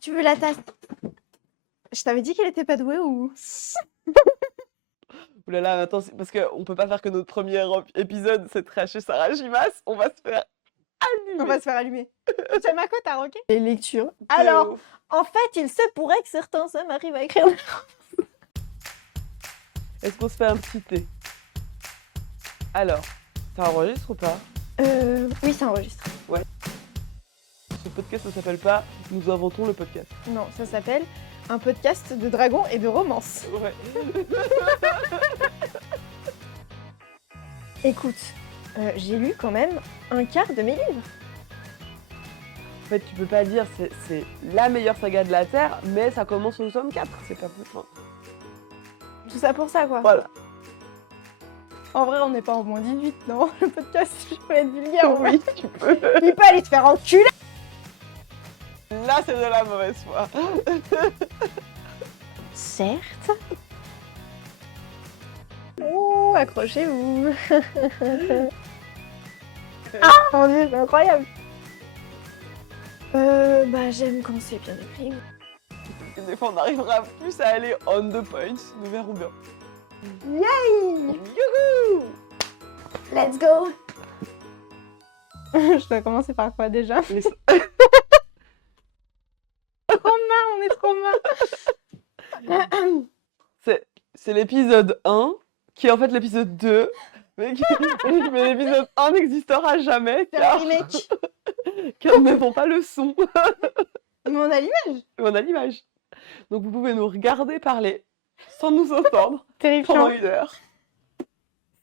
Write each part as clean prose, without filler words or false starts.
Tu veux la tasse? Je t'avais dit qu'elle était pas douée ou? Ouh là là, attends, parce qu'on peut pas faire que notre premier épisode, c'est tracher Sarah Gimas. On va se faire On va allumer. se faire allumer. J'aime à quoi t'as roqué? Les lectures. De Alors, ouf. en fait, il se pourrait que certains hommes arrivent à écrire. Est-ce qu'on se fait un petit thé? Alors, ça enregistre ou pas? Oui, ça enregistre. Ce podcast, ça s'appelle pas Nous inventons le podcast. Non, ça s'appelle un podcast de dragons et de romance. Ouais. Écoute, j'ai lu quand même un quart de mes livres. En fait, tu peux pas dire c'est la meilleure saga de la Terre, mais ça commence au tome 4. C'est pas plus simple. Tout ça pour ça, quoi. Voilà. En vrai, on n'est pas en moins 18, non? Le podcast, je peux être vulgaire, oui. Tu peux. Il peut aller te faire enculer. Là, c'est de la mauvaise foi. Certes. Oh, accrochez-vous. Ah, mon Dieu, c'est incroyable. Bah, j'aime quand c'est bien écrit. Et des fois, on arrivera plus à aller on the point. Nous verrons bien. Yay! Youhou! Let's go. Je dois commencer par quoi déjà? Les- Trop marre, on est trop marre. C'est l'épisode 1, qui est en fait l'épisode 2, mais l'épisode 1 n'existera jamais, C'est un car, remake. car nous n'avons pas le son, Mais on a l'image. mais on a l'image. Donc vous pouvez nous regarder parler, sans nous entendre, pendant Terrifiant. 1 heure.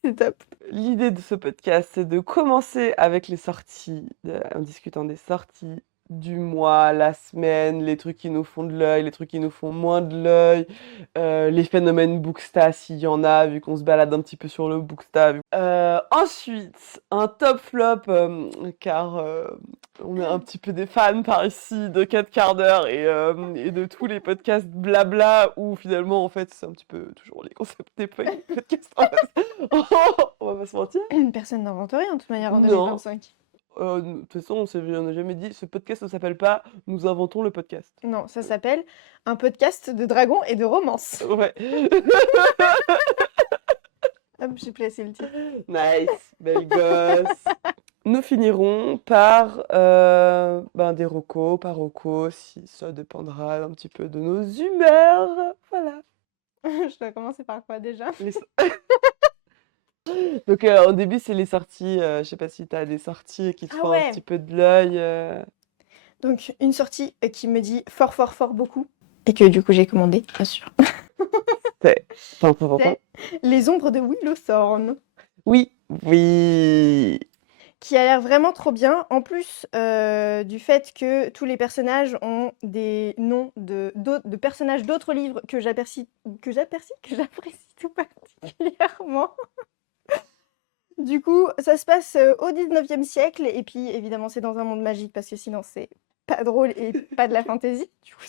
C'est top. L'idée de ce podcast, c'est de commencer avec les sorties, en discutant des sorties du mois, la semaine, les trucs qui nous font de l'œil, les trucs qui nous font moins de l'œil, les phénomènes Booksta s'il y en a, vu qu'on se balade un petit peu sur le Booksta. Ensuite, un top flop, car on est un petit peu des fans par ici de 4 quarts d'heure et de tous les podcasts blabla, où finalement, en fait, c'est un petit peu toujours les concepts des podcasts. On va pas se mentir. Personne n'invente rien de toute manière en Non. 2025. De toute façon, on n'a jamais dit, ce podcast ne s'appelle pas Nous inventons le podcast. Non, ça s'appelle un podcast de dragons et de romance. Ouais. Hop, j'ai placé le titre. Nice, belle gosse. Nous finirons par des recos, par recos, si ça dépendra un petit peu de nos humeurs. Voilà. Je dois commencer par quoi déjà? Donc au début, c'est les sorties. Je sais pas si tu as des sorties qui te Ah font ouais. un petit peu de l'œil. Donc, une sortie qui me dit fort, fort, fort beaucoup. Et que du coup, j'ai commandé, bien sûr. Attends. C'est Les ombres de Willow Thorne. Oui. Qui a l'air vraiment trop bien. En plus du fait que tous les personnages ont des noms de personnages d'autres livres que j'apprécie tout particulièrement. Du coup, ça se passe au 19e siècle, et puis évidemment c'est dans un monde magique, parce que sinon c'est pas drôle et pas de la fantaisie. Du coup,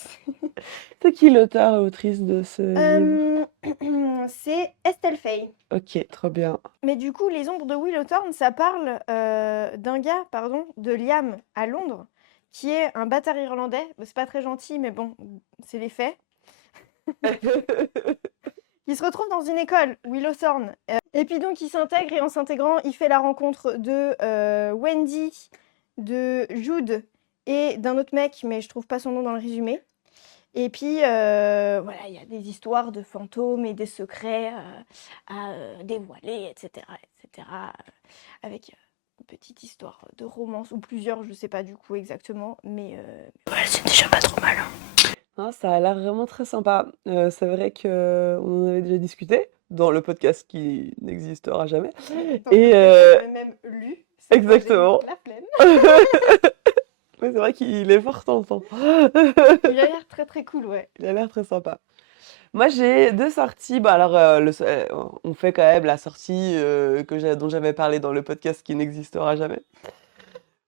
C'est qui l'auteur et l'autrice de ce livre? c'est Estelle Fay. Ok, trop bien. Mais du coup, Les ombres de Willow Thorne, ça parle d'un gars, de Liam à Londres, qui est un bâtard irlandais. C'est pas très gentil, mais bon, c'est les faits. Il se retrouve dans une école, Willow Thorne. Et puis donc, il s'intègre, et en s'intégrant, il fait la rencontre de Wendy, de Jude et d'un autre mec, mais je trouve pas son nom dans le résumé. Et puis, voilà, il y a des histoires de fantômes et des secrets à dévoiler, etc., avec une petite histoire de romance, ou plusieurs, je sais pas du coup exactement, mais voilà, c'est déjà pas trop mal. Hein, ça a l'air vraiment très sympa. C'est vrai qu'on en avait déjà discuté dans le podcast qui n'existera jamais. Et J'avais même lu. exactement. La flemme. Ouais, c'est vrai qu'il est fort tentant. Il a l'air très très cool, ouais. Il a l'air très sympa. Moi, j'ai 2 sorties. Bah, alors, on fait quand même la sortie dont j'avais parlé dans le podcast qui n'existera jamais.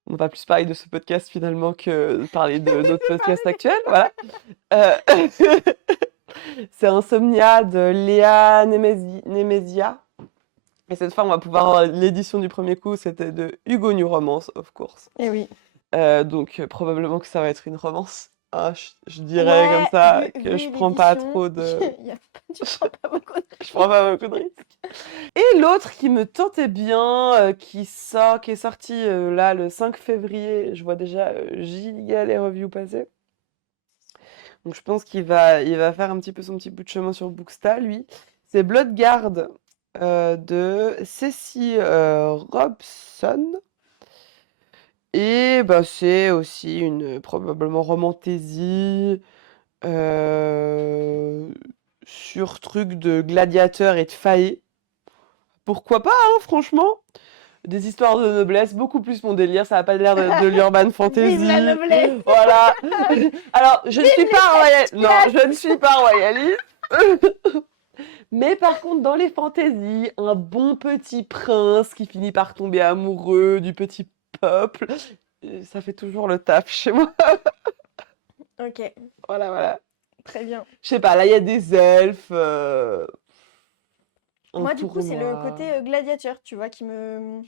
On va plus parler de ce podcast finalement que de parler de notre podcast actuel. Voilà. C'est Insomnia de Léa Nemesia. Et cette fois, on va pouvoir avoir l'édition du premier coup. C'était de Hugo New Romance, of course. Et oui. Donc, probablement que ça va être une romance. Ah, je dirais comme Ouais, ça vu, que vu je prends pas l'édition, trop de... tu prends pas beaucoup de Je prends pas beaucoup de risques. Et l'autre qui me tentait bien, qui est sorti là le 5 février, je vois déjà giga les reviews passer. Donc je pense qu'il va faire un petit peu son petit bout de chemin sur Booksta, lui. C'est Bloodguard de Ceci Robson. Et bah, c'est aussi une probablement romantaisie sur truc de gladiateur et de faillis. Pourquoi pas, hein, franchement? Des histoires de noblesse, beaucoup plus mon délire, ça a pas l'air de l'urban Vive la fantasy. noblesse! Voilà. Alors, je ne Vive suis les pas royaliste. petites Non, classes! je ne suis pas royaliste. Mais par contre, dans les fantaisies, un bon petit prince qui finit par tomber amoureux du petit peuple, ça fait toujours le taf chez moi. Ok, Voilà, voilà. très bien. Je sais pas, là, il y a des elfes, un Moi, du coup, c'est le côté tournoi. gladiateur, tu vois, qui me,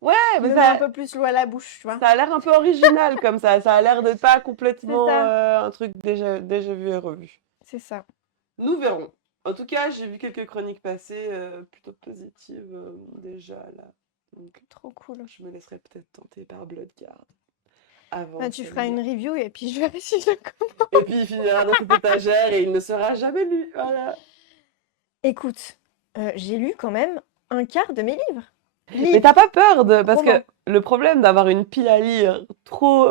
Ouais, qui mais me met un ça, peu plus l'eau à la bouche, tu vois. ça a l'air un peu original comme ça. Ça a l'air de pas C'est complètement ça, un truc déjà vu et revu. c'est ça. Nous verrons. En tout cas, j'ai vu quelques chroniques passer plutôt positives déjà là. Donc, Trop cool. je me laisserai peut-être tenter par Bloodguard avant Bah, de tu le feras une lire. review et puis je verrai si je le commence. Et puis il finira dans cette étagère et il ne sera jamais lu. Voilà. Écoute, j'ai lu quand même un quart de mes livres. Mais t'as Livres, pas peur de... Parce que romans. le problème d'avoir une pile à lire trop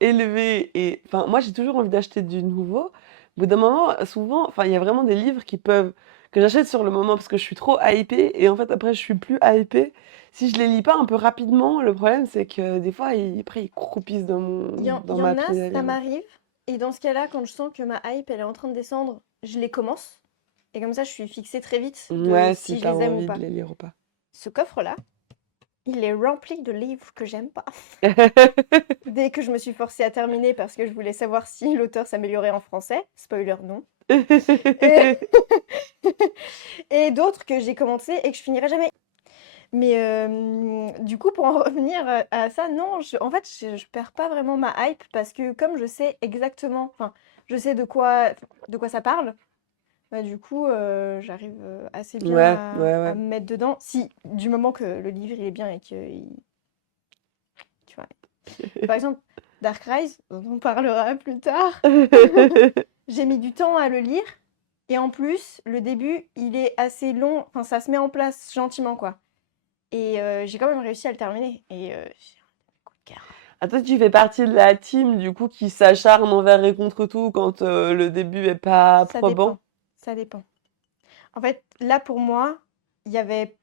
élevée et... Enfin, moi j'ai toujours envie d'acheter du nouveau. Au bout d'un moment, souvent, enfin, il y a vraiment des livres qui peuvent... que j'achète sur le moment parce que je suis trop hypée et en fait après je suis plus hypée. Si je les lis pas un peu rapidement, le problème c'est que des fois, après ils croupissent Il dans y ma en a, pile à ça lire. m'arrive. Et dans ce cas-là, quand je sens que ma hype, elle est en train de descendre, je les commence. Et comme ça, je suis fixée très vite de Ouais, si si je t'as les aime ou envie de pas. les lire ou pas. Ce coffre-là, il est rempli de livres que j'aime pas. Dès que je me suis forcée à terminer parce que je voulais savoir si l'auteur s'améliorait en français, spoiler non. Et, et d'autres que j'ai commencé et que je finirai jamais. Mais du coup, pour en revenir à ça, non, en fait, je perds pas vraiment ma hype parce que comme je sais exactement, enfin, je sais de quoi ça parle, bah, du coup, j'arrive assez bien Ouais, ouais, à ouais. me mettre dedans. Si, du moment que le livre il est bien et que, tu vois. Par exemple, Dark Rise, dont on parlera plus tard, j'ai mis du temps à le lire. Et en plus, le début, il est assez long, enfin, ça se met en place gentiment, quoi. Et j'ai quand même réussi à le terminer. Et j'ai un coup de cœur. Ah, toi, tu fais partie de la team, du coup, qui s'acharne envers et contre tout quand le début est pas Ça probant. dépend. Ça dépend. En fait, là, pour moi, il y avait...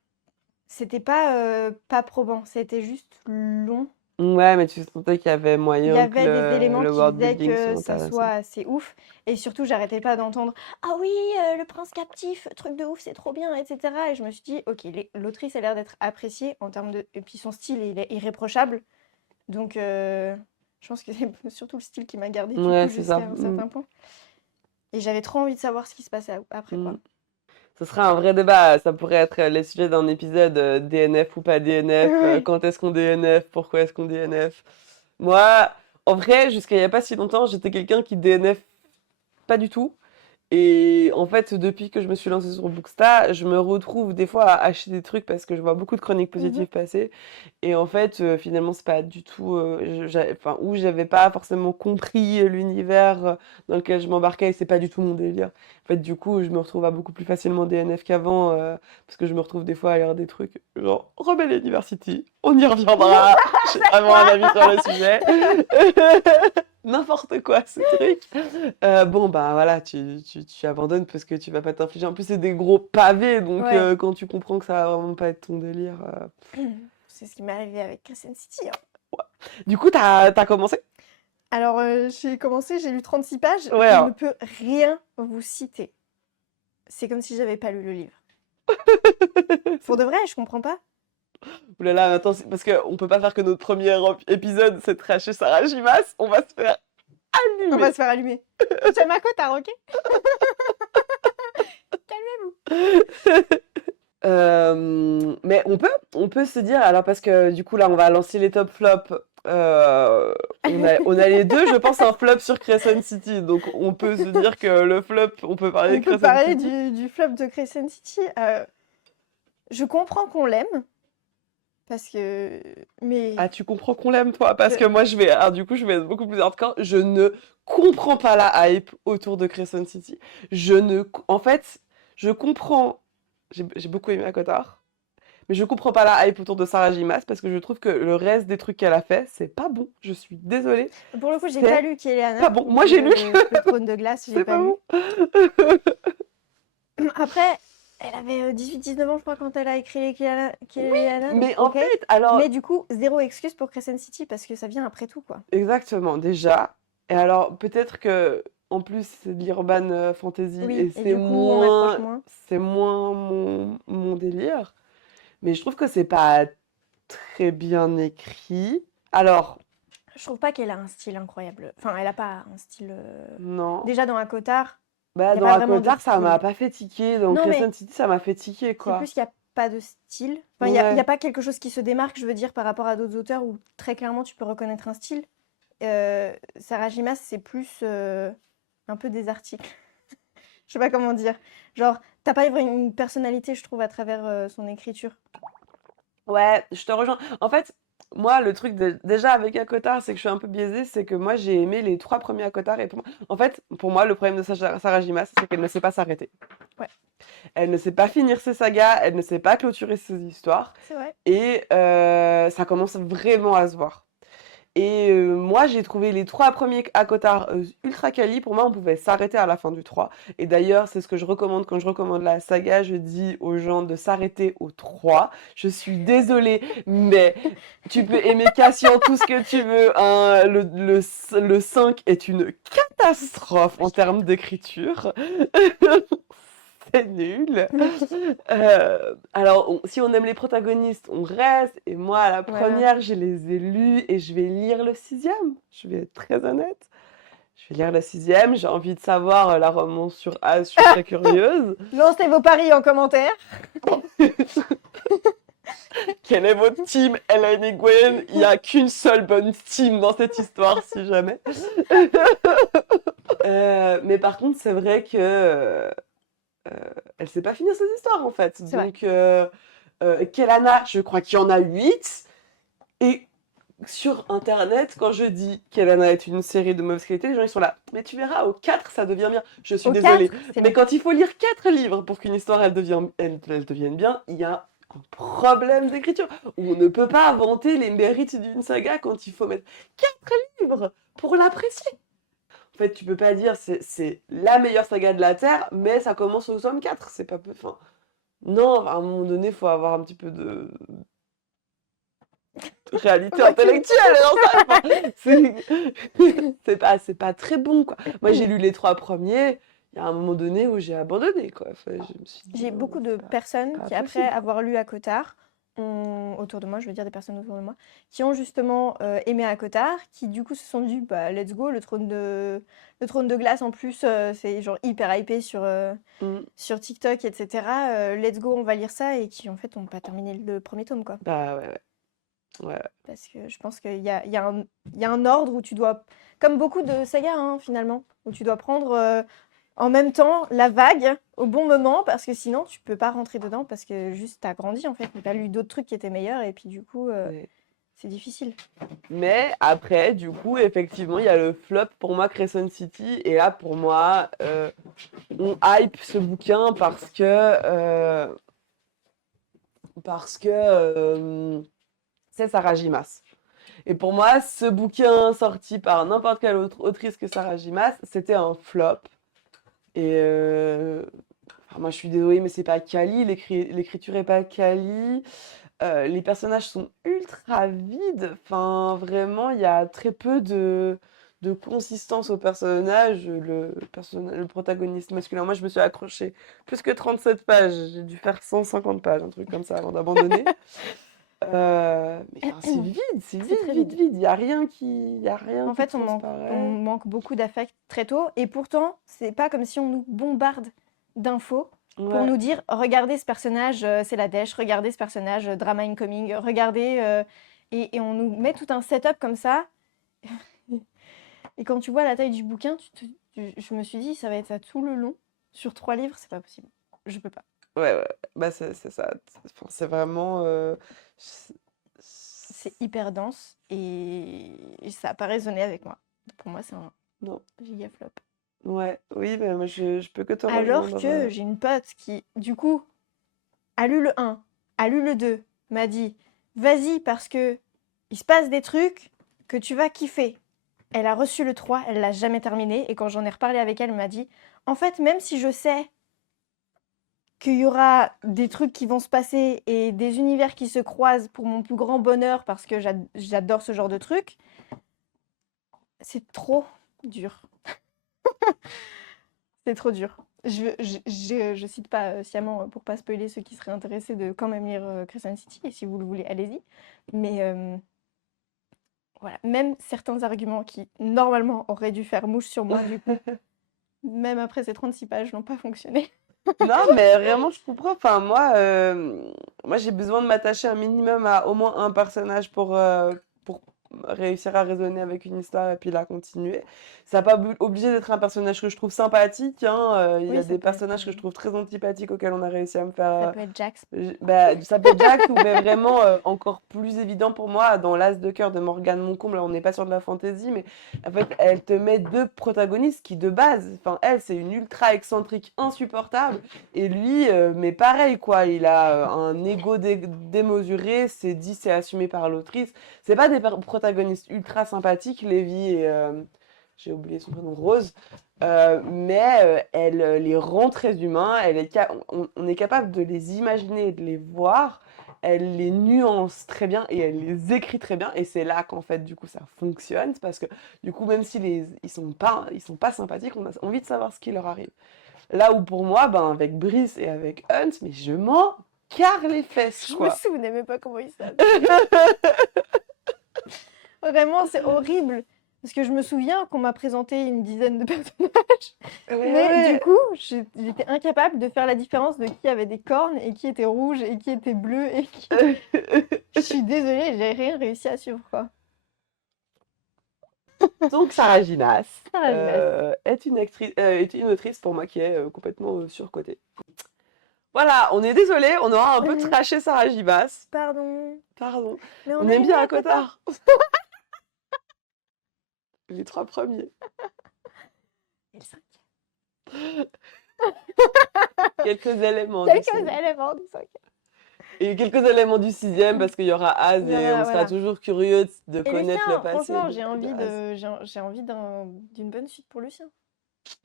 C'était pas probant, c'était juste long. Ouais, mais tu sentais qu'il y avait Il y moyen que avait des éléments le qui world faisaient building soit que ça soit intéressant. assez ouf. Et surtout, j'arrêtais pas d'entendre «Ah oui, le prince captif, truc de ouf, c'est trop bien, etc.» Et je me suis dit «Ok, l'autrice a l'air d'être appréciée en termes de... Et puis son style, il est irréprochable. Donc, je pense que c'est surtout le style qui m'a gardé du Ouais, coup c'est ça. jusqu'à un certain point. Et j'avais trop envie de savoir ce qui se passait après, Mm. quoi. Ce serait un vrai débat. Ça pourrait être les sujets d'un épisode DNF ou pas DNF. Ouais. Quand est-ce qu'on DNF? Pourquoi est-ce qu'on DNF? Moi, en vrai, jusqu'à il y a pas si longtemps, j'étais quelqu'un qui DNF pas du tout. Et en fait, depuis que je me suis lancée sur Booksta, je me retrouve des fois à acheter des trucs parce que je vois beaucoup de chroniques Mhm. positives passer. Et en fait, finalement, c'est pas du tout. Enfin, ou j'avais pas forcément compris l'univers dans lequel je m'embarquais et c'est pas du tout mon délire. En fait, du coup, je me retrouve à beaucoup plus facilement DNF qu'avant parce que je me retrouve des fois à lire des trucs genre Rebel University. On y reviendra. J'ai vraiment un avis sur le sujet. N'importe quoi, ce truc. Bon, bah voilà, tu abandonnes parce que tu vas pas t'infliger. En plus, c'est des gros pavés, donc Ouais. quand tu comprends que ça va vraiment pas être ton délire. C'est ce qui m'est arrivé avec Crescent City, hein. Du coup, t'as commencé? Alors, j'ai commencé, j'ai lu 36 pages, Ouais, je ne alors. peux rien vous citer. C'est comme si j'avais pas lu le livre. Pour de vrai, je comprends pas. Ouh là là, attends, parce qu'on peut pas faire que notre premier épisode, c'est tracher Sarah Jimas. On va se faire On va allumer. se faire allumer. J'aime à quoi t'as ok? Calmez-vous. Mais on peut se dire, alors parce que du coup là on va lancer les top flops On a les deux, je pense, un flop sur Crescent City. Donc, on peut se dire que le flop, on peut parler On de peut Crescent parler City. du flop de Crescent City. Je comprends qu'on l'aime, parce que... Mais Ah, tu comprends qu'on l'aime, toi? Parce je- que moi, du coup, je vais être beaucoup plus hardcore. Je ne comprends pas la hype autour de Crescent City. En fait, je comprends. J'ai beaucoup aimé Akotar. Mais je comprends pas la hype autour de Sarah J. Maas parce que je trouve que le reste des trucs qu'elle a fait, c'est pas bon. Je suis désolée. pour le coup, j'ai pas C'est lu Kéléana, pas bon. Moi, j'ai lu le Trône de glace, j'ai c'est pas pas lu. bon. Après, elle avait 18-19 ans, je crois, quand elle a écrit Kéléana, donc Mais en ok. fait, alors, Mais du coup, zéro excuse pour Crescent City, parce que ça vient après tout, quoi. exactement, déjà. Et alors, peut-être que, en plus, c'est de l'urban fantasy Oui, et et du coup, on accroche moins. c'est moins mon délire. Mais je trouve que c'est pas très bien écrit. Alors, Je trouve pas qu'elle a un style incroyable. Enfin, elle a pas un style... non. Déjà, dans Akotar, il Bah, n'y a dans pas vraiment de Akotar, ça m'a style. pas fait tiquer. Dans Non, mais Crescent City, ça m'a fait tiquer, c'est quoi. plus qu'il n'y a pas de style. Enfin, il y a Ouais. pas quelque chose qui se démarque, je veux dire, par rapport à d'autres auteurs où très clairement tu peux reconnaître un style. Sarah J. Maas, c'est plus un peu des articles. Je sais pas comment dire. Genre, t'as pas une personnalité, je trouve, à travers son écriture. Ouais, je te rejoins. En fait, moi, le truc déjà avec Akotar, c'est que je suis un peu biaisée, c'est que moi, j'ai aimé les 3 premiers Akotar en fait, pour moi, le problème de Sarah J. Maas, c'est qu'elle ne sait pas s'arrêter. Ouais, Elle ne sait pas finir ses sagas, elle ne sait pas clôturer ses histoires c'est vrai. et ça commence vraiment à se voir. Et moi, j'ai trouvé les 3 premiers Akotar ultra quali. Pour moi, on pouvait s'arrêter à la fin du 3. Et d'ailleurs, c'est ce que je recommande quand je recommande la saga. Je dis aux gens de s'arrêter au 3. Je suis désolée, mais tu peux aimer Cassian tout ce que tu veux, hein. Le 5 est une catastrophe en termes d'écriture. C'est nul. Alors, si on aime les protagonistes, on reste. Et moi, à la Voilà. première, je les ai lus et je vais lire le 6e. Je vais être très honnête. Je vais lire le 6e. J'ai envie de savoir la romance sur As. Je suis très curieuse. Lancez vos paris en commentaire. Quel est votre team, Ellen et Gwen? Il n'y a qu'une seule bonne team dans cette histoire, si jamais. Mais par contre, c'est vrai que elle sait pas finir ses histoires, en fait. C'est vrai. Donc, Kelana, je crois qu'il y en a 8. Et sur Internet, quand je dis Kelana est une série de mauvaise qualité, les gens ils sont là. Mais tu verras, au 4, ça devient bien. Je suis Au désolée. 4, c'est Mais long. quand il faut lire 4 livres pour qu'une histoire elle devienne bien, il y a un problème d'écriture. On ne peut pas inventer les mérites d'une saga quand il faut mettre 4 livres pour l'apprécier. En fait, tu peux pas dire c'est la meilleure saga de la Terre, mais ça commence au tome 4. C'est pas peu. Enfin, non, à un moment donné, il faut avoir un petit peu de réalité intellectuelle. Non, ça, c'est pas très bon, quoi. Moi, j'ai lu les 3 premiers. Il y a un moment donné où j'ai abandonné, quoi. Enfin, je me suis dit, J'ai non, beaucoup mais de c'est personnes pas qui, après possible. avoir lu Akotar, autour de moi, je veux dire des personnes autour de moi, qui ont justement aimé Akotar, qui du coup se sont dit, bah let's go, le trône de glace en plus, c'est genre hyper hypé Mm. sur TikTok, etc. Let's go, on va lire ça, et qui en fait n'ont pas terminé le premier tome, quoi. Bah ouais, ouais. Ouais. Parce que je pense qu'il y a un ordre où tu dois, comme beaucoup de sagas hein, finalement, où tu dois prendre en même temps la vague au bon moment, parce que sinon tu peux pas rentrer dedans, parce que juste t'as grandi en fait, t'as lu d'autres trucs qui étaient meilleurs, et puis du coup Ouais. c'est difficile. Mais après, du coup, effectivement, il y a le flop pour moi, Crescent City. Et là, pour moi, on hype ce bouquin parce que c'est Sarah J. Maas. Et pour moi, ce bouquin sorti par n'importe quelle autre autrice que Sarah J. Maas, c'était un flop. Et enfin, moi, je suis désolée, mais c'est pas quali. L'écriture est pas quali. Les personnages sont ultra vides. Enfin, vraiment, il y a très peu de consistance au personnage. Le protagoniste masculin. Moi, je me suis accrochée plus que 37 pages. J'ai dû faire 150 pages, un truc comme ça, avant d'abandonner. Mais enfin, c'est vide, c'est C'est vide, très vide, vide. vide. Il y a rien En qui fait, on transparaît. manque beaucoup d'affect très tôt, et pourtant, c'est pas comme si on nous bombarde d'infos pour Ouais. nous dire regardez ce personnage, c'est la dèche, regardez ce personnage, drama incoming, regardez Et on nous met tout un setup comme ça. Et quand tu vois la taille du bouquin, je me suis dit, ça va être ça tout le long. Sur 3 livres, c'est pas possible. Je peux pas. Ouais, ouais, bah c'est ça. Enfin, c'est vraiment. C'est- C'est hyper dense et ça a pas résonné avec moi. Pour moi, c'est un Non. giga flop. Ouais, oui, mais moi je peux que te Alors rejoindre. que j'ai une pote qui, du coup, a lu le 1, a lu le 2, m'a dit, vas-y parce que il se passe des trucs que tu vas kiffer. Elle a reçu le 3, elle l'a jamais terminé. Et quand j'en ai reparlé avec elle, elle m'a dit, en fait, même si je sais qu'il y aura des trucs qui vont se passer et des univers qui se croisent pour mon plus grand bonheur parce que j'adore ce genre de trucs, c'est trop dur. C'est trop dur. Je cite pas sciemment pour pas spoiler ceux qui seraient intéressés de quand même lire Crescent City, et si vous le voulez, allez-y. Mais voilà, même certains arguments qui normalement auraient dû faire mouche sur moi, du coup, même après ces 36 pages, n'ont pas fonctionné. Non, mais vraiment, je comprends. Enfin, moi j'ai besoin de m'attacher un minimum à au moins un personnage pour réussir à raisonner avec une histoire et puis la continuer. Ça n'a pas obligé d'être un personnage que je trouve sympathique, hein. Il y Oui, a ça des peut être, personnages que je trouve très antipathiques auxquels on a réussi à me faire. ça peut être Jax. Bah, ça peut être Jax ou mais vraiment encore plus évident pour moi dans l'As de cœur de Morgane Moncomble. On n'est pas sur de la fantasy, mais en fait, elle te met deux protagonistes qui, de base, enfin, elle, c'est une ultra excentrique insupportable. Et lui, mais pareil, quoi. Il a un ego démesuré, c'est dit, c'est assumé par l'autrice. C'est pas des protagonistes ultra sympathiques, Lévi et. J'ai oublié son prénom, Rose. Mais elle les rend très humains. On est capable de les imaginer et de les voir. Elle les nuance très bien et elle les écrit très bien. Et c'est là qu'en fait, du coup, ça fonctionne. Parce que, du coup, même s'ils ils sont pas sympathiques, on a envie de savoir ce qui leur arrive. Là où pour moi, ben, avec Brice et avec Hunt, mais je m'en carre les fesses, Je me quoi. souvenais même pas comment il s'appelle. Vraiment, c'est horrible. Parce que je me souviens qu'on m'a présenté une dizaine de personnages. Mais du coup, j'étais incapable de faire la différence de qui avait des cornes et qui était rouge et qui était bleu et qui... Je suis désolée, j'ai rien réussi à suivre, quoi. Donc Sarah Ginas Sarah Ginas. est une autrice pour moi qui est complètement surcotée. Voilà, on est désolé, on aura un peu trashé Sarah Ginas. Pardon. Pardon. Mais On a aime aimé bien à un cotard. Les 3 premiers. Et le 5. Quelques éléments du Quelques 5. éléments du 5. Et quelques éléments du 6e parce qu'il y aura Az et on sera Voilà. toujours curieux de Et connaître le Lucien, passé franchement, de j'ai envie Az. j'ai envie d'une bonne suite pour Lucien.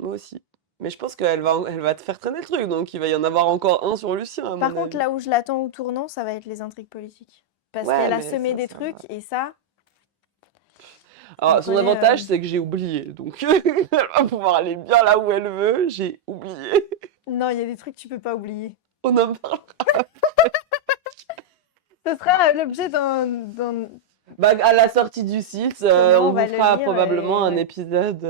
Moi aussi. Mais je pense elle va te faire traîner le truc, donc il va y en avoir encore un sur Lucien, à Par mon contre, avis. là où je l'attends au tournant, ça va être les intrigues politiques. Parce Ouais, qu'elle a mais semé des ça va. trucs et ça, Alors, son comprenez. avantage, c'est que j'ai oublié. Donc, elle va pouvoir aller bien là où elle veut. J'ai oublié. Non, il y a des trucs que tu peux pas oublier. On en parle. Ce sera l'objet Bah, à la sortie du site, Comment on on va vous le fera lire probablement un ouais. épisode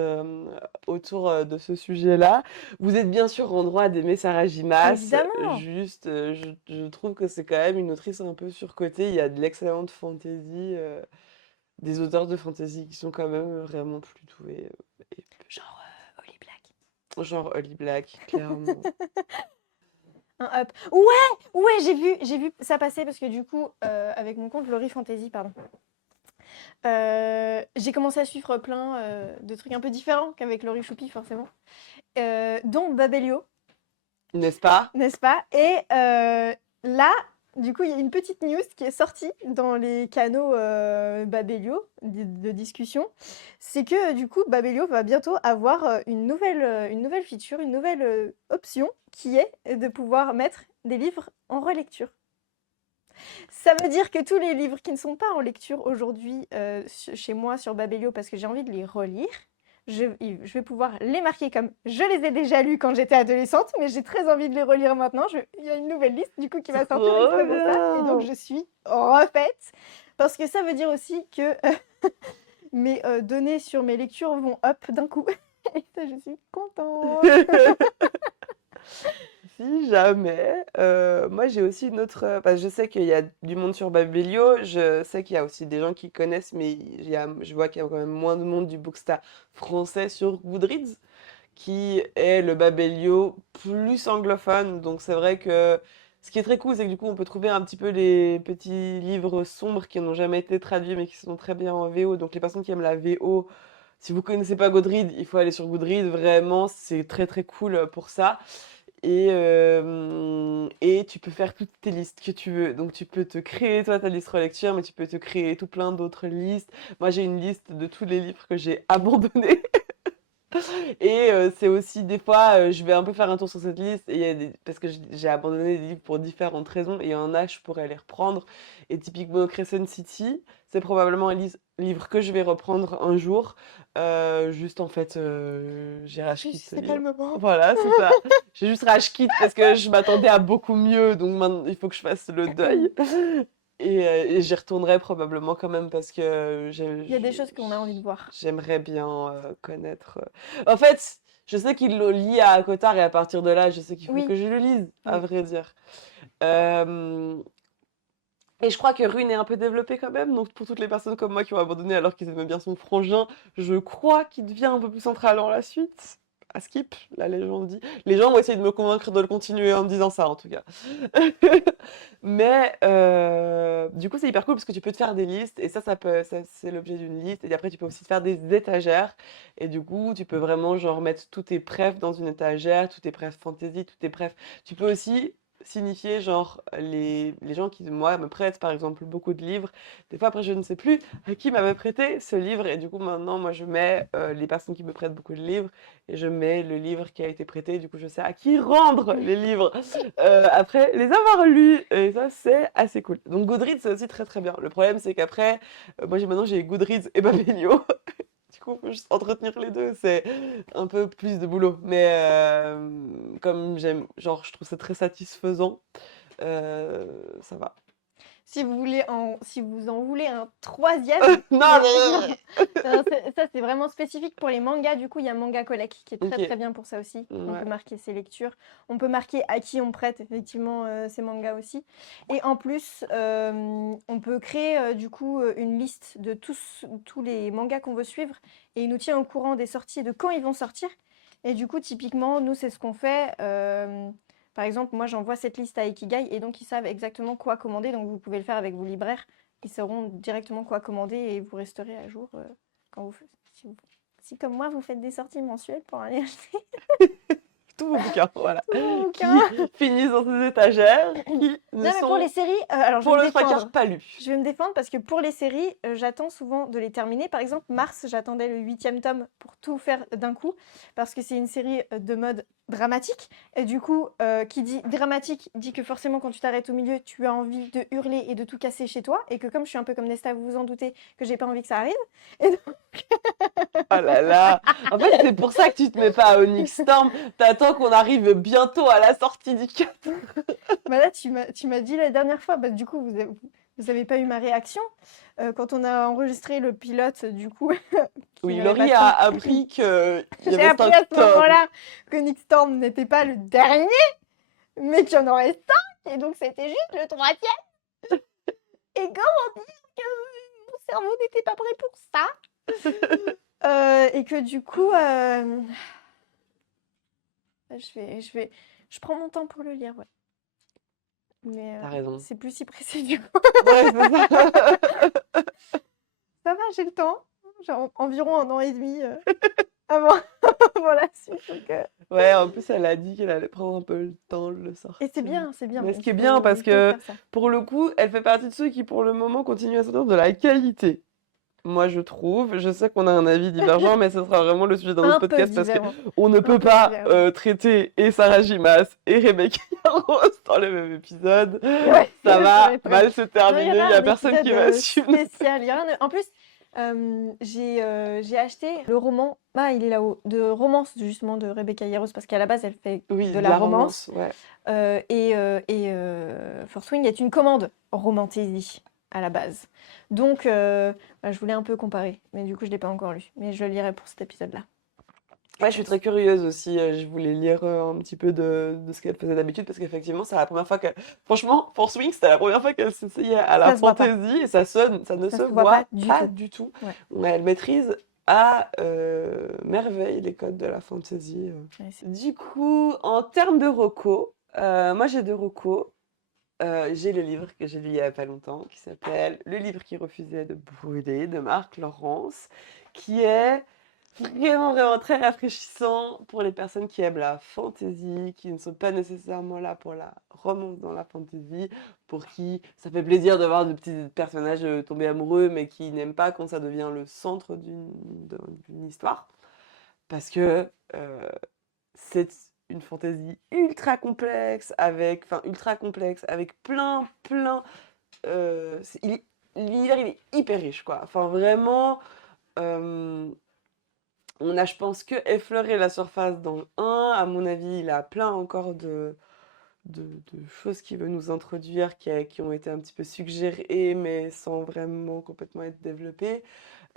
autour de ce sujet-là. Vous êtes bien sûr en droit d'aimer Sarah Gimas. Évidemment. Juste, je trouve que c'est quand même une autrice un peu surcotée. Il y a de l'excellente fantasy, des auteurs de fantasy qui sont quand même vraiment plus doués. Genre Holly Black. Genre Holly Black, clairement. Un up. Ouais, j'ai vu ça passer parce que du coup, avec mon compte Laurie Fantasy, pardon. J'ai commencé à suivre plein de trucs un peu différents qu'avec Laurie Choupi, forcément. Dont Babelio. N'est-ce pas? N'est-ce pas? Et là, du coup, il y a une petite news qui est sortie dans les canaux Babelio de discussion. C'est que du coup, Babelio va bientôt avoir une nouvelle feature, une nouvelle option qui est de pouvoir mettre des livres en relecture. Ça veut dire que tous les livres qui ne sont pas en lecture aujourd'hui chez moi sur Babelio parce que j'ai envie de les relire, je vais pouvoir les marquer comme je les ai déjà lus quand j'étais adolescente, mais j'ai très envie de les relire maintenant. Il y a une nouvelle liste du coup qui va sortir Trop exprès pour ça. Et donc bien. je suis refaite. Parce que ça veut dire aussi que mes données sur mes lectures vont up d'un coup. Et ça, je suis contente. si jamais, moi j'ai aussi une autre, parce que je sais qu'il y a du monde sur Babelio, je sais qu'il y a aussi des gens qui connaissent, mais je vois qu'il y a quand même moins de monde du Booksta français sur Goodreads, qui est le Babelio plus anglophone. Donc c'est vrai que ce qui est très cool, c'est que du coup on peut trouver un petit peu les petits livres sombres qui n'ont jamais été traduits mais qui sont très bien en VO. Donc les personnes qui aiment la VO, si vous connaissez pas Goodreads, il faut aller sur Goodreads, vraiment, c'est très très cool pour ça. Et tu peux faire toutes tes listes que tu veux. Donc tu peux te créer toi ta liste relecture, mais tu peux te créer tout plein d'autres listes. Moi j'ai une liste de tous les livres que j'ai abandonnés. Et c'est aussi des fois, je vais un peu faire un tour sur cette liste et il y a parce que j'ai abandonné des livres pour différentes raisons et il y en a, je pourrais les reprendre. Et typiquement Crescent City, c'est probablement un livre que je vais reprendre un jour. Juste en fait, j'ai rage quit ce C'est pas le livre. moment. Voilà, c'est ça. J'ai juste rage quit parce que je m'attendais à beaucoup mieux, donc maintenant il faut que je fasse le deuil. Et j'y retournerai probablement quand même parce que Il y a des choses qu'on a envie de voir. j'aimerais bien connaître. En fait, je sais qu'il le lit à Cotard et à partir de là, je sais qu'il faut Oui, que je le lise, à oui. vrai dire. Euh, Et je crois que Rune est un peu développé quand même, donc pour toutes les personnes comme moi qui ont abandonné alors qu'ils aimaient bien son frangin, je crois qu'il devient un peu plus central dans la suite. À Skip, la légende dit. Les gens vont essayer de me convaincre de le continuer en me disant ça, en tout cas. Mais du coup, c'est hyper cool parce que tu peux te faire des listes et ça c'est l'objet d'une liste. Et après, tu peux aussi te faire des étagères. Et du coup, tu peux vraiment genre mettre tous tes prefs dans une étagère, tous tes prefs fantasy, tous tes prefs. Tu peux aussi signifier genre les gens qui moi me prêtent par exemple beaucoup de livres. Des fois après je ne sais plus à qui m'avait prêté ce livre et du coup maintenant moi je mets les personnes qui me prêtent beaucoup de livres et je mets le livre qui a été prêté. Du coup je sais à qui rendre les livres après les avoir lus et ça c'est assez cool. Donc Goodreads c'est aussi très très bien. Le problème c'est qu'après moi j'ai Goodreads et Babelio. Du coup, faut juste entretenir les deux, c'est un peu plus de boulot. Mais comme j'aime, genre, je trouve ça très satisfaisant, ça va. Si vous en voulez un troisième, Non, non, ça c'est vraiment spécifique pour les mangas. Du coup, il y a Manga Collect qui est très ok, très bien pour ça aussi. On ouais. peut marquer ses lectures. On peut marquer à qui on prête effectivement ces mangas aussi. Et en plus, on peut créer du coup une liste de tous les mangas qu'on veut suivre et il nous tient au courant des sorties et de quand ils vont sortir. Et du coup, typiquement, nous, c'est ce qu'on fait. Par exemple, moi, j'envoie cette liste à Ikigai et donc ils savent exactement quoi commander. Donc, vous pouvez le faire avec vos libraires. Ils sauront directement quoi commander et vous resterez à jour quand si, comme moi, vous faites des sorties mensuelles pour aller acheter Tous vos bouquins, voilà. tous vos Qui bouquins. finissent dans ces étagères, qui ne Non, mais pour les sont, séries, alors je pour vais me le trois quarts, défendre. pas lus. Je vais me défendre parce que pour les séries, j'attends souvent de les terminer. Par exemple, Mars, j'attendais le 8e tome pour tout faire d'un coup parce que c'est une série de mode dramatique. Et du coup, qui dit dramatique dit que forcément, quand tu t'arrêtes au milieu, tu as envie de hurler et de tout casser chez toi. Et que comme je suis un peu comme Nesta, vous vous en doutez, que j'ai pas envie que ça arrive. Et donc, Oh là là. En fait, c'est pour ça que tu te mets pas à Onyx Storm. T'attends qu'on arrive bientôt à la sortie du 4. bah là, tu m'as dit la dernière fois, bah, du coup, vous avez pas eu ma réaction quand on a enregistré le pilote, du coup. Oui, n'avait Laurie pas a appris qu'il y J'ai avait appris 5 à ce tomes. moment-là que Nick Storm n'était pas le dernier, mais qu'il y en aurait 5, et donc c'était juste le 3e. Et comment dire que mon cerveau n'était pas prêt pour ça? Et que du coup, je prends mon temps pour le lire, ouais. Mais T'as raison. c'est plus si pressé du coup. Ouais, c'est ça. Ça va, j'ai le temps. J'ai environ 1 an et demi avant, avant la suite. Donc, Ouais, en plus, elle a dit qu'elle allait prendre un peu le temps de le sortir. Et c'est bien, c'est bien. Mais ce qui est Il bien, faut, parce il faut que faire ça. pour le coup, elle fait partie de ceux qui, pour le moment, continuent à sortir de la qualité. Moi, je trouve. Je sais qu'on a un avis divergent, mais ce sera vraiment le sujet d'un autre Un peu podcast parce différent. qu'on ne Un peut peu pas différent. traiter et Sarah Gimas et Rebecca Yarros dans le même épisode. Ouais, Ça va être- mal se Non, terminer, il y a personne qui va suivre. spécial. Il y a rien de- En plus, j'ai acheté le roman, ah, il est là-haut, de romance justement de Rebecca Yarros, parce qu'à la base, elle fait Oui, de la romance. ouais. Et First Wing est une commande romantasy à la base. Donc, bah, je voulais un peu comparer, mais du coup, je ne l'ai pas encore lu. Mais je le lirai pour cet épisode-là. Ouais, je suis très curieuse aussi. Je voulais lire un petit peu de ce qu'elle faisait d'habitude parce qu'effectivement, c'est la première fois que. Franchement, pour Swing, c'était la première fois qu'elle s'essayait à la Ça se voit pas. fantaisie et ça ne Ça se se voit pas voit du pas tout. du tout. Ouais. Ouais, elle maîtrise à merveille les codes de la fantaisie. Ouais, Du coup, en termes de recos, moi j'ai deux recos. J'ai le livre que j'ai lu il y a pas longtemps qui s'appelle Le livre qui refusait de brûler de Marc Laurence, qui est vraiment, vraiment très rafraîchissant pour les personnes qui aiment la fantasy, qui ne sont pas nécessairement là pour la romance dans la fantasy, pour qui ça fait plaisir de voir de petits personnages tomber amoureux, mais qui n'aiment pas quand ça devient le centre d'une histoire. Parce que c'est une fantaisie ultra complexe, avec plein. L'univers, il est hyper riche, quoi. Enfin, vraiment. euh, on a, je pense, que effleuré la surface dans le 1. À mon avis, il a plein encore de choses qu'il veut nous introduire qui ont été un petit peu suggérées, mais sans vraiment complètement être développées.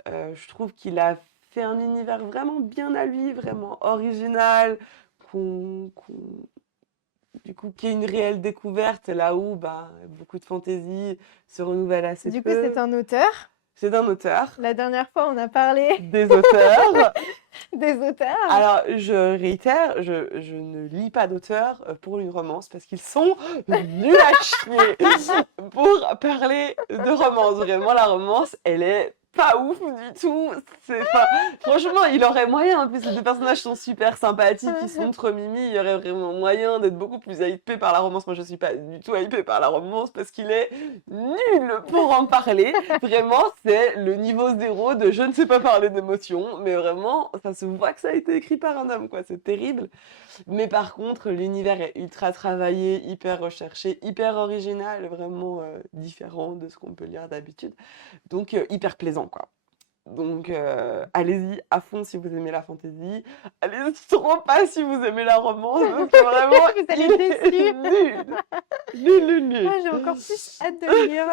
Je trouve qu'il a fait un univers vraiment bien à lui, vraiment original, qu'on, qu'on- du coup, qui est une réelle découverte, là où bah, beaucoup de fantaisie se renouvelle assez Du coup, c'est peu. un auteur. C'est d'un auteur, La dernière fois, on a parlé des auteurs. des auteurs. Alors, je réitère, je ne lis pas d'auteurs pour une romance parce qu'ils sont nuls à chier pour parler de romance. Vraiment, la romance, elle est pas ouf du tout. Enfin, franchement, il aurait moyen. En plus, les deux personnages sont super sympathiques, ils sont trop mimi. Il y aurait vraiment moyen d'être beaucoup plus hypé par la romance. Moi, je suis pas du tout hypé par la romance parce qu'il est nul pour en parler. Vraiment, c'est le niveau zéro de je ne sais pas parler d'émotions, mais vraiment, ça se voit que ça a été écrit par un homme, quoi. C'est terrible. Mais par contre, l'univers est ultra travaillé, hyper recherché, hyper original, vraiment différent de ce qu'on peut lire d'habitude. Donc, hyper plaisant, quoi. Donc, allez-y à fond si vous aimez la fantasy. Allez-y trop pas si vous aimez la romance, parce que vraiment, Vous allez il être est déçus. nul. Nul, nul, nul. Ah, j'ai encore plus hâte de le lire.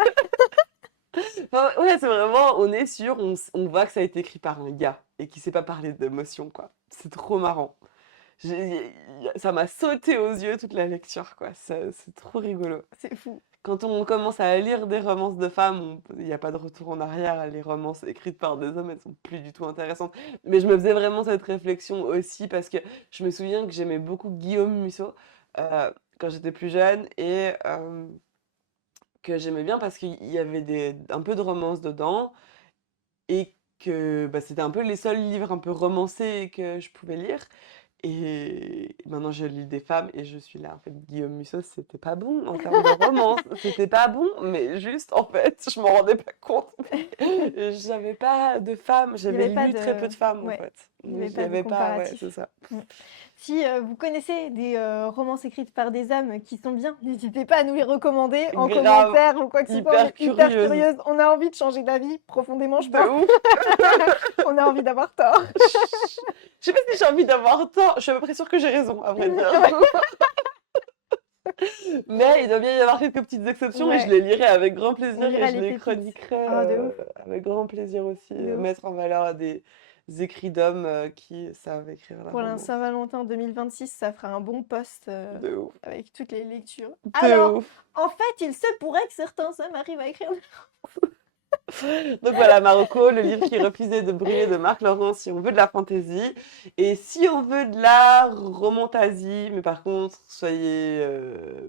Enfin, ouais, c'est vraiment, on est sûr, on voit que ça a été écrit par un gars et qui sait pas parler d'émotion, quoi. C'est trop marrant. Ça m'a sauté aux yeux toute la lecture, quoi. C'est trop rigolo. C'est fou. Quand on commence à lire des romances de femmes, il n'y a pas de retour en arrière. Les romances écrites par des hommes, elles sont plus du tout intéressantes. Mais je me faisais vraiment cette réflexion aussi parce que je me souviens que j'aimais beaucoup Guillaume Musso quand j'étais plus jeune et que j'aimais bien parce qu'il y avait un peu de romance dedans et que bah, c'était un peu les seuls livres un peu romancés que je pouvais lire. Et maintenant, je lis des femmes et je suis là. En fait, Guillaume Musso, c'était pas bon en termes de romance. C'était pas bon, mais juste, en fait, je m'en rendais pas compte. J'avais pas de femmes. Il n'y J'avais avait pas lu très peu de... de femmes, en Ouais, fait. il n'y Mais avait il y pas de avait pas, ouais, comparatif. c'est ça. Mm. Si vous connaissez des romances écrites par des hommes qui sont bien, n'hésitez pas à nous les recommender en Grave, commentaire ou quoi que ce soit. On hyper est hyper curieuse. curieuse. On a envie de changer d'avis profondément, je De pense. ouf. On a envie d'avoir tort. Je sais pas si j'ai envie d'avoir tort. Je suis à peu près sûre que j'ai raison, à vrai dire. Mais il doit bien y avoir quelques petites exceptions et je Ouais, les lirai avec grand on plaisir et lira je les les pépites. chroniquerai Oh, de ouf, avec grand plaisir aussi. de ouf. Mettre en valeur des écrits d'hommes qui savent écrire la Pour la romance. Saint-Valentin 2026, ça fera un bon post De ouf. avec toutes les lectures. De Alors, ouf. en fait, il se pourrait que certains hommes arrivent à écrire. Donc voilà, Marocco, le livre qui refusait de brûler de Marc Laurent si on veut de la fantaisie. Et si on veut de la romantasie, mais par contre, soyez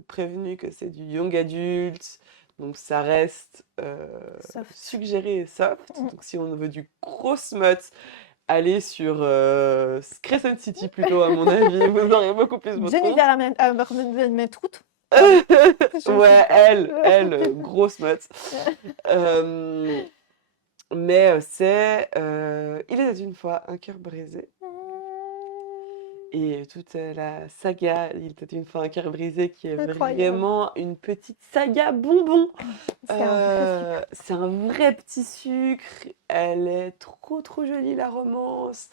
prévenus que c'est du young adult. Donc ça reste Soft. suggéré et soft. Donc si on veut du gros smut, allez sur Crescent City plutôt à mon avis. Vous aurez beaucoup plus votre compte. Jennifer Amertrout. Ouais, elle, grosse meute. Mais c'est Il était une fois un cœur brisé. Et toute la saga Il était une fois un cœur brisé qui est Incroyable. vraiment une petite saga bonbon. C'est un vrai sucre. C'est un vrai petit sucre. Elle est trop trop jolie la romance.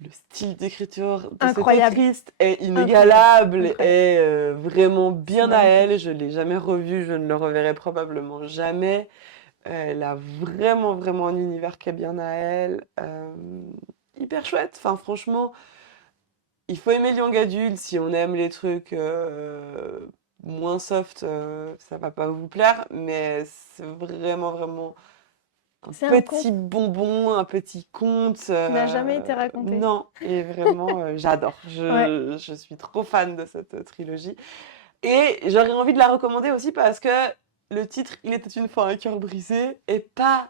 Le style d'écriture de cet Incroyable. écriste est inégalable, Incroyable. est vraiment bien à magnifique. elle. Je ne l'ai jamais revu, je ne le reverrai probablement jamais. Elle a vraiment un univers qui est bien à elle. hyper chouette. Enfin, franchement, il faut aimer le young adulte. Si on aime les trucs moins soft, ça va pas vous plaire. Mais c'est vraiment, vraiment un C'est un conte petit bonbon, un petit conte. qui n'a jamais été raconté. Non, et vraiment, j'adore. Ouais. Je suis trop fan de cette trilogie. Et j'aurais envie de la recommander aussi parce que le titre, Il était une fois un cœur brisé, est pas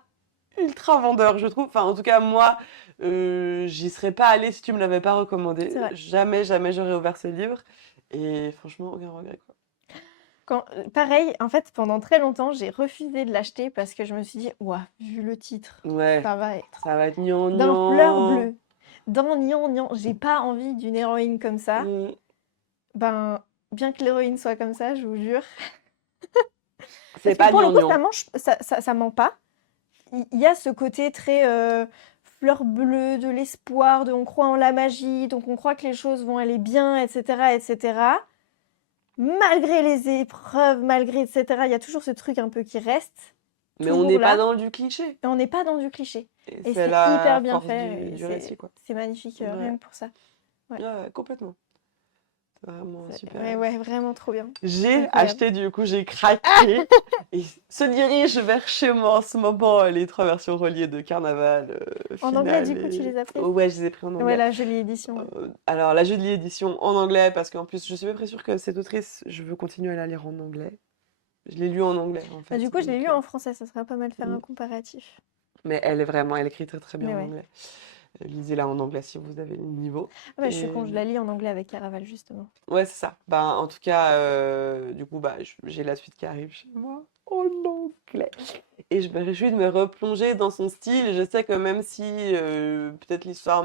ultra vendeur, je trouve. Enfin, en tout cas, moi, j'y serais pas allée si tu me l'avais pas recommandé. C'est vrai. Jamais, jamais j'aurais ouvert ce livre. Et franchement, aucun regret, quoi. Pareil, en fait, pendant très longtemps, j'ai refusé de l'acheter parce que je me suis dit, ouah, vu le titre, Ouais, ça va être ça va être d'un fleur gnangnan. bleue, dans gnangnan. J'ai pas envie d'une héroïne comme ça. Mm. Ben, bien que l'héroïne soit comme ça, je vous jure. C'est Parce que pas pour le coup, gnangnan. ça ment pas. Il y a ce côté très fleur bleue, de l'espoir, on croit en la magie, donc on croit que les choses vont aller bien, etc., etc. Malgré les épreuves, malgré etc., il y a toujours ce truc un peu qui reste, Mais on toujours n'est pas là, dans du cliché. et on n'est pas dans du cliché. Et Et c'est c'est la hyper bien force fait, du et récit, quoi. c'est magnifique, rien Ouais, que pour ça. Ouais, ouais, complètement. C'est vraiment un super. ouais, vraiment trop bien. J'ai Incroyable. acheté, du coup, j'ai craqué. Et se dirige vers chez moi en ce moment les 3 versions reliées de Carnaval, En anglais, du finale coup, tu et... les as prises? Oh, ouais, je les ai pris en Ouais, anglais. la jolie édition. Ouais. Alors, la jolie édition en anglais, parce qu'en plus, je suis pas très sûre que cette autrice, je veux continuer à la lire en anglais. Je l'ai lu en anglais, en Bah, fait. du coup, je l'ai donc, lu en français, ça serait pas mal de faire un mm. comparatif. Mais elle écrit très très bien Mais en ouais. anglais. Lisez-la en anglais si vous avez le niveau. Ah bah, je suis Et con, je la lis en anglais avec Caraval, justement. ouais, c'est ça. Ben, en tout cas, du coup, bah, j'ai la suite qui arrive chez moi en anglais. Et je me réjouis de me replonger dans son style. Je sais que même si peut-être l'histoire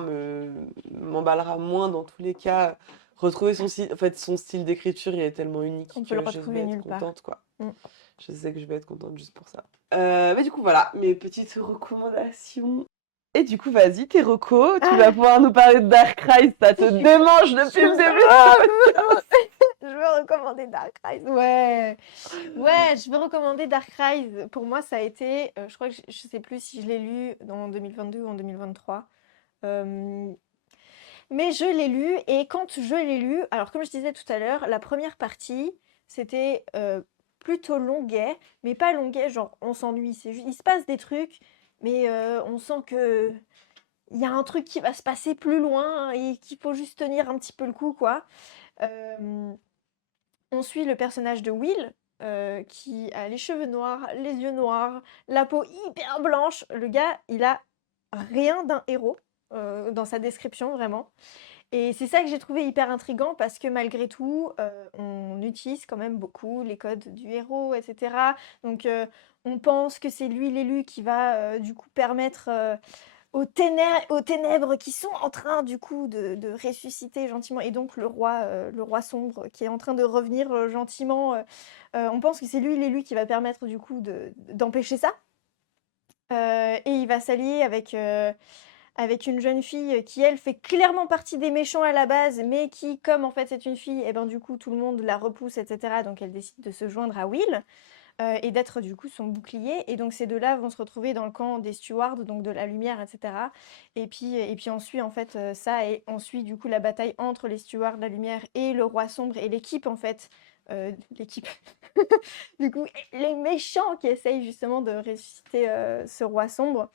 m'emballera moins dans tous les cas, retrouver son style, en fait, son style d'écriture, il est tellement unique On peut le que je vais retrouver être nulle part. contente, quoi. Mm. Je sais que je vais être contente juste pour ça. Mais du coup, voilà, mes petites recommandations. Et du coup, vas-y, tes recos, tu vas pouvoir nous parler de Dark Rise, ça te démange depuis le début. Je veux recommander Dark Rise. Ouais, je veux recommander Dark Rise. Pour moi, ça a été, je crois que je sais plus si je l'ai lu en 2022 ou en 2023. Mais je l'ai lu et quand je l'ai lu, alors comme je disais tout à l'heure, la première partie, c'était plutôt longuet, mais pas longuet, genre on s'ennuie. Il se passe des trucs, mais on sent que il y a un truc qui va se passer plus loin et qu'il faut juste tenir un petit peu le coup, quoi. On suit le personnage de Will, qui a les cheveux noirs, les yeux noirs, la peau hyper blanche. Le gars, il a rien d'un héros dans sa description, vraiment. Et c'est ça que j'ai trouvé hyper intriguant parce que malgré tout, on utilise quand même beaucoup les codes du héros, etc. Donc on pense que c'est lui l'élu qui va du coup permettre aux ténèbres qui sont en train du coup de ressusciter gentiment et donc le roi sombre qui est en train de revenir gentiment. On pense que c'est lui l'élu qui va permettre du coup d'empêcher ça. Et il va s'allier avec une jeune fille qui, elle, fait clairement partie des méchants à la base, mais qui, comme en fait c'est une fille, et ben du coup tout le monde la repousse, etc. Donc elle décide de se joindre à Will et d'être du coup son bouclier. Et donc ces deux-là vont se retrouver dans le camp des stewards, donc de la lumière, etc. Et puis on suit en fait ça, et on suit du coup la bataille entre les stewards, la lumière et le roi sombre, et l'équipe en fait. L'équipe, du coup, les méchants qui essayent justement de ressusciter ce roi sombre.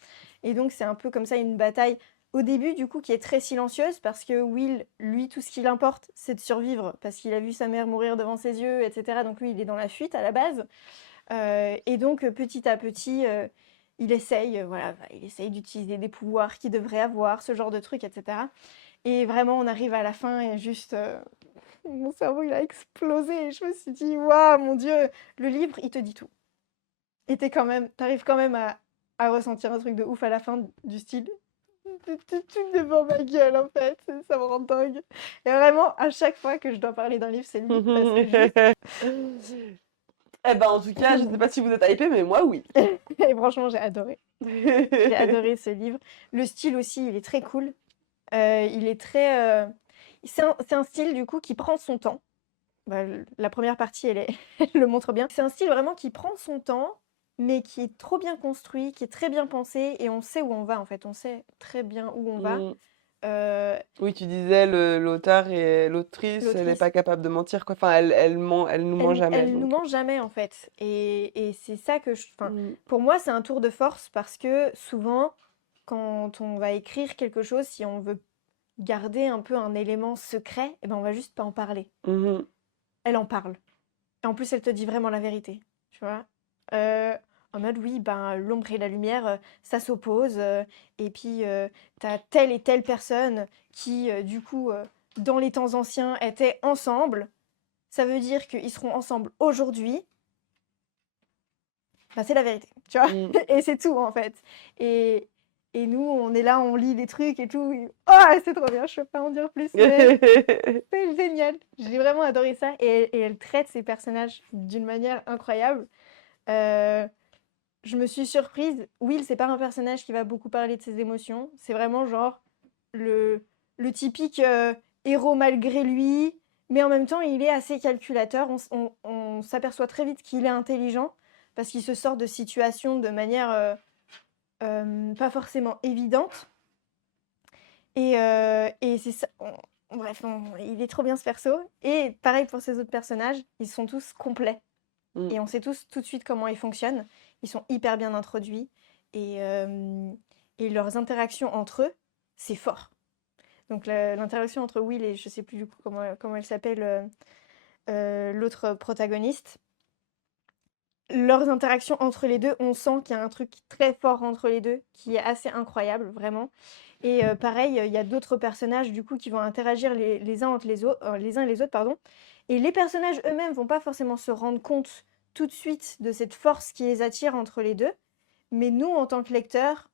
Et donc c'est un peu comme ça une bataille au début du coup qui est très silencieuse parce que Will, lui, tout ce qui l'importe, c'est de survivre parce qu'il a vu sa mère mourir devant ses yeux, etc. Donc lui, il est dans la fuite à la base. Et donc petit à petit, il essaye, voilà, il essaye d'utiliser des pouvoirs qu'il devrait avoir, ce genre de trucs, etc. Et vraiment, on arrive à la fin et juste, mon cerveau, il a explosé et je me suis dit: «Waouh, mon Dieu!» Le livre, il te dit tout. Et t'arrives quand même à ressentir un truc de ouf à la fin du style: «Tu devant ma gueule, en fait, ça me rend dingue». Et vraiment, à chaque fois que je dois parler d'un livre, c'est le livre parce que juste Eh ben, en tout cas, je sais pas si vous êtes hypés, mais moi, oui. et franchement, j'ai adoré. J'ai adoré ce livre. Le style aussi, il est très cool. Il est très, c'est un style du coup qui prend son temps. Bah, la première partie, elle le montre bien. C'est un style vraiment qui prend son temps, mais qui est trop bien construit, qui est très bien pensé, et on sait où on va en fait. On sait très bien où on va. Mm. Oui, tu disais l'auteur et l'autrice, elle n'est L'autrice, pas capable de mentir, quoi. Enfin, elle nous ment jamais, elle nous donc. ment jamais en fait. Et c'est ça que enfin, Mm. pour moi, c'est un tour de force parce que souvent, quand on va écrire quelque chose, si on veut garder un peu un élément secret, eh ben, on va juste pas en parler. Mhm. Elle en parle. Et en plus, elle te dit vraiment la vérité, tu vois. Euh, En mode, oui, ben, l'ombre et la lumière, ça s'oppose. Et puis, t'as telle et telle personne qui, du coup, dans les temps anciens, étaient ensemble. Ça veut dire qu'ils seront ensemble aujourd'hui. Bah, c'est la vérité, tu vois. Mm. Et c'est tout, en fait. Et, et nous, on est là, on lit des trucs et tout. Oh, c'est trop bien, je peux pas en dire plus, mais c'est génial. J'ai vraiment adoré ça. Et elle traite ses personnages d'une manière incroyable. Euh, je me suis surprise. Will, c'est pas un personnage qui va beaucoup parler de ses émotions. C'est vraiment genre le, le typique héros malgré lui. Mais en même temps, il est assez calculateur. On s'aperçoit très vite qu'il est intelligent parce qu'il se sort de situations de manière pas forcément évidente. Et c'est ça. Bref, il est trop bien ce perso. Et pareil pour ces autres personnages, ils sont tous complets. Mm. Et on sait tous tout de suite comment ils fonctionnent. Ils sont hyper bien introduits. Et, euh, et leurs interactions entre eux, c'est fort. Donc l'interaction entre Will et je sais plus du coup comment elle s'appelle, l'autre protagoniste. Leurs interactions entre les deux, on sent qu'il y a un truc très fort entre les deux, qui est assez incroyable, vraiment. Et pareil, il y a d'autres personnages du coup qui vont interagir les uns entre les autres, les uns et les autres, pardon. Et les personnages eux-mêmes vont pas forcément se rendre compte tout de suite de cette force qui les attire entre les deux. Mais nous, en tant que lecteurs,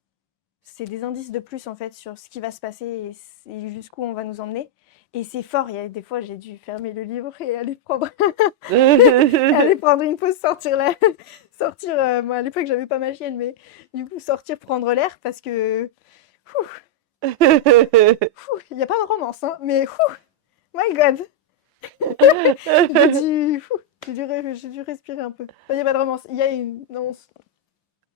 c'est des indices de plus en fait sur ce qui va se passer et jusqu'où on va nous emmener. Et c'est fort. Il y a des fois, j'ai dû fermer le livre et aller prendre, aller prendre une pause, sortir là, sortir. Moi, à l'époque, j'avais pas ma chienne, mais du coup, sortir prendre l'air parce que il n'y a pas de romance, hein, mais my God, j'ai dû, j'ai dû respirer un peu. Il n'y a pas de romance, il y a une non,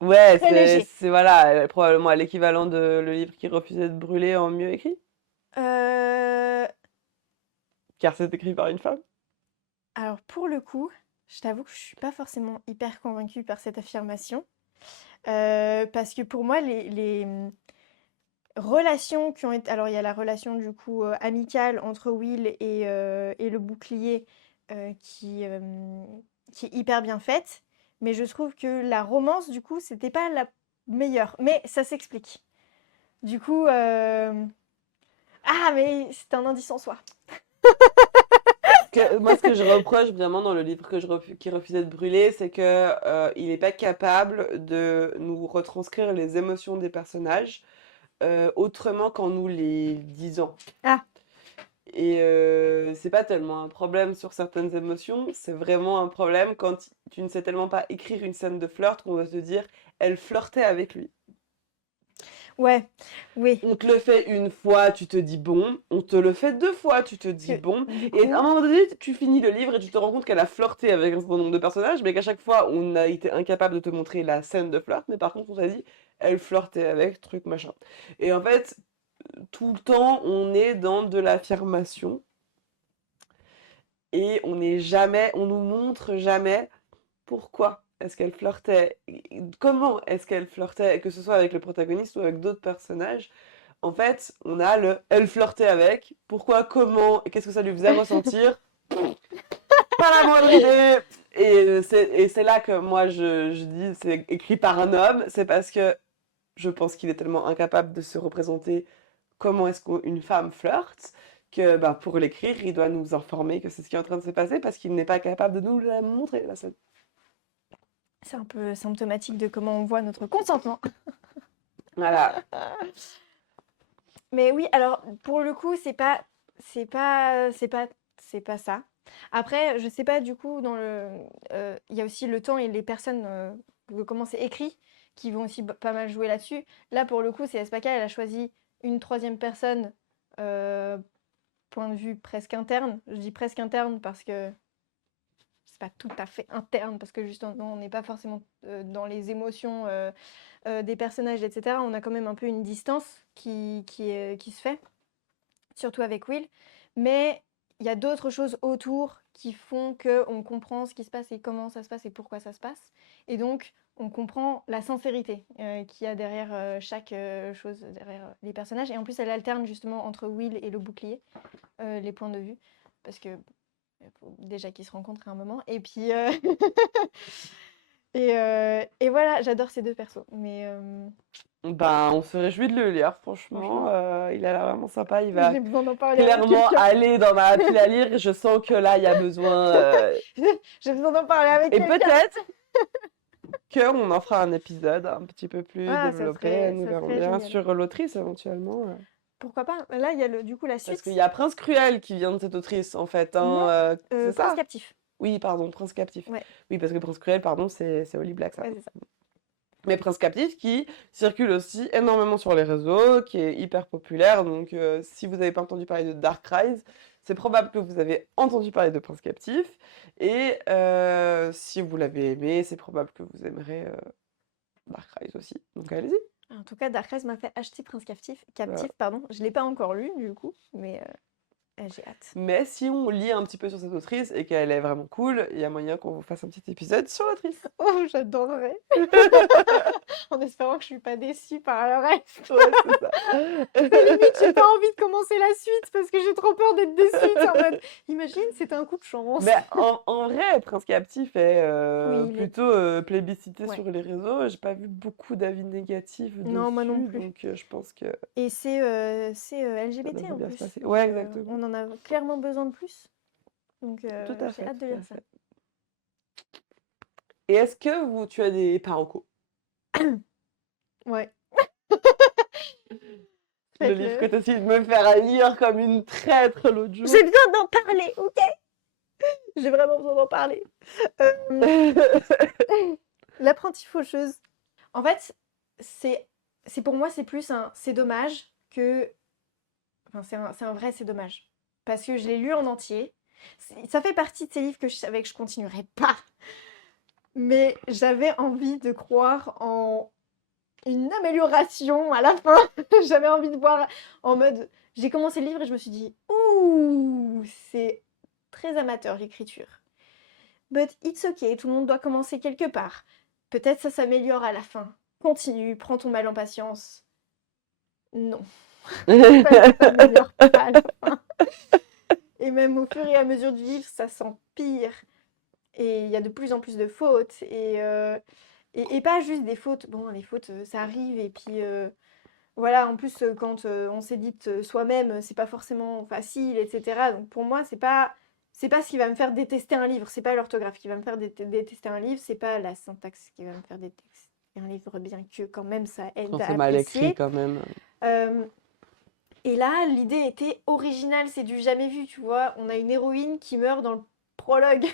Ouais, très léger. c'est voilà, probablement l'équivalent de le livre qui refusait de brûler en mieux écrit, Euh, car c'est écrit par une femme. alors pour le coup, je t'avoue que je suis pas forcément hyper convaincue par cette affirmation, parce que pour moi, les relations qui ont été... Alors il y a la relation du coup amicale entre Will et le bouclier qui est hyper bien faite, mais je trouve que la romance du coup c'était pas la meilleure, mais ça s'explique. Du coup, ah mais c'est un indice en soi. Moi, ce que je reproche vraiment dans le livre qui refusait de brûler, c'est que il n'est pas capable de nous retranscrire les émotions des personnages autrement qu'en nous les disant. Ah Et c'est pas tellement un problème sur certaines émotions, c'est vraiment un problème quand tu ne sais tellement pas écrire une scène de flirt qu'on va se dire elle flirtait avec lui. ouais, oui, On te le fait une fois, tu te dis bon. On te le fait deux fois, tu te parce dis que bon. du Et à un coup, moment donné, tu finis le livre et tu te rends compte qu'elle a flirté avec un certain nombre de personnages, mais qu'à chaque fois, on a été incapable de te montrer la scène de flirt. Mais par contre, on t'a dit, elle flirtait avec truc machin. Et en fait, tout le temps, on est dans de l'affirmation et on nous montre jamais pourquoi est-ce qu'elle flirtait, comment est-ce qu'elle flirtait, que ce soit avec le protagoniste ou avec d'autres personnages. En fait, on a le elle flirtait avec, pourquoi, comment, et qu'est-ce que ça lui faisait ressentir. Pas la moindre idée. Et c'est là que moi je dis c'est écrit par un homme, c'est parce que je pense qu'il est tellement incapable de se représenter comment est-ce qu'une femme flirte que bah, pour l'écrire, il doit nous informer que c'est ce qui est en train de se passer parce qu'il n'est pas capable de nous la montrer, la scène. c'est un peu symptomatique de comment on voit notre consentement. Voilà. Mais oui, alors pour le coup, c'est pas, c'est pas, c'est pas ça. Après, je sais pas du coup il y a aussi le temps et les personnes de comment c'est écrit qui vont aussi pas mal jouer là-dessus. Là pour le coup, c'est Espaka, elle a choisi une troisième personne, euh, point de vue presque interne. Je dis presque interne parce que c'est pas tout à fait interne parce que justement on n'est pas forcément dans les émotions des personnages, etc. On a quand même un peu une distance qui se fait. surtout avec Will. Mais il y a d'autres choses autour qui font qu'on comprend ce qui se passe et comment ça se passe et pourquoi ça se passe. Et donc, on comprend la sincérité qu'il y a derrière chaque chose, derrière les personnages. Et en plus, elle alterne justement entre Will et le bouclier, les points de vue. Parce que faut déjà qu'ils se rencontrent à un moment. Et puis, et voilà, j'adore ces deux persos. Mais Ben, on se réjouit de le lire, franchement. franchement, Il a l'air vraiment sympa. Il va j'ai besoin d'en parler avec clairement quelqu'un. aller dans ma pile à lire. Et je sens que là, il y a besoin. J'ai besoin d'en parler avec Et quelqu'un. peut-être qu'on en fera un épisode un petit peu plus Ah, développé, nous ça verrons serait bien, génial. sur l'autrice éventuellement. Pourquoi pas? Là, il y a du coup la Parce suite. qu'il y a Prince Cruel qui vient de cette autrice, en fait. Non, C'est Prince ça? captif. Oui, pardon, Prince Captif. Ouais, Oui, parce que Prince Cruel, pardon, c'est Holly Black, ça. ouais, c'est ça. Mais Prince Captif qui circule aussi énormément sur les réseaux, qui est hyper populaire. Donc, si vous n'avez pas entendu parler de Dark Rise, c'est probable que vous avez entendu parler de Prince Captif. Et si vous l'avez aimé, c'est probable que vous aimerez Dark Rise aussi. Donc, allez-y. En tout cas, Dark Rise m'a fait acheter Prince captif, Voilà. pardon. Je l'ai pas encore lu du coup, mais j'ai hâte. Mais si on lit un petit peu sur cette autrice et qu'elle est vraiment cool, il y a moyen qu'on vous fasse un petit épisode sur l'autrice. Oh, j'adorerais. En espérant que je suis pas déçue par le reste. Ouais, c'est ça. À la limite, j'ai pas envie de commencer la suite parce que j'ai trop peur d'être déçue. C'est en mode, imagine, c'était un coup de chance. Mais en vrai, Prince Captif est Oui, plutôt plébiscité ouais. sur les réseaux. J'ai pas vu beaucoup d'avis négatifs Non, moi non dessus, plus. donc je pense que Et c'est ça LGBT devrait en bien se plus. passer. Donc, Ouais, exactement. on en a clairement besoin de plus. Donc Tout à j'ai fait, hâte de tout à lire ça. fait. Et est-ce que tu as des parocos? Ouais. Le livre que tu essayé de me faire lire comme une traître l'autre jour. J'ai besoin d'en parler, ok? J'ai vraiment besoin d'en parler. L'apprentie faucheuse. En fait, c'est pour moi, c'est plus un c'est dommage que. Enfin, c'est un vrai c'est dommage. Parce que je l'ai lu en entier. Ça fait partie de ces livres que je savais que je continuerais pas. Mais j'avais envie de croire en une amélioration à la fin. J'avais envie de voir en mode. J'ai commencé le livre et je me suis dit, ouh, c'est très amateur l'écriture. But it's okay, tout le monde doit commencer quelque part. Peut-être ça s'améliore à la fin. Continue, prends ton mal en patience. Non, ça s'améliore pas à la fin. Et même au fur et à mesure du livre, ça s'empire. Et il y a de plus en plus de fautes. Et pas juste des fautes. Bon, les fautes, ça arrive. Et puis, voilà, en plus, quand on s'édite soi-même, c'est pas forcément facile, etc. Donc pour moi, c'est pas ce qui va me faire détester un livre. C'est pas l'orthographe qui va me faire détester un livre. C'est pas la syntaxe qui va me faire détester un livre, bien que quand même ça aide Quand à c'est mal écrit apprécier. quand même. Et là, l'idée était originale, c'est du jamais vu, tu vois. On a une héroïne qui meurt dans le prologue.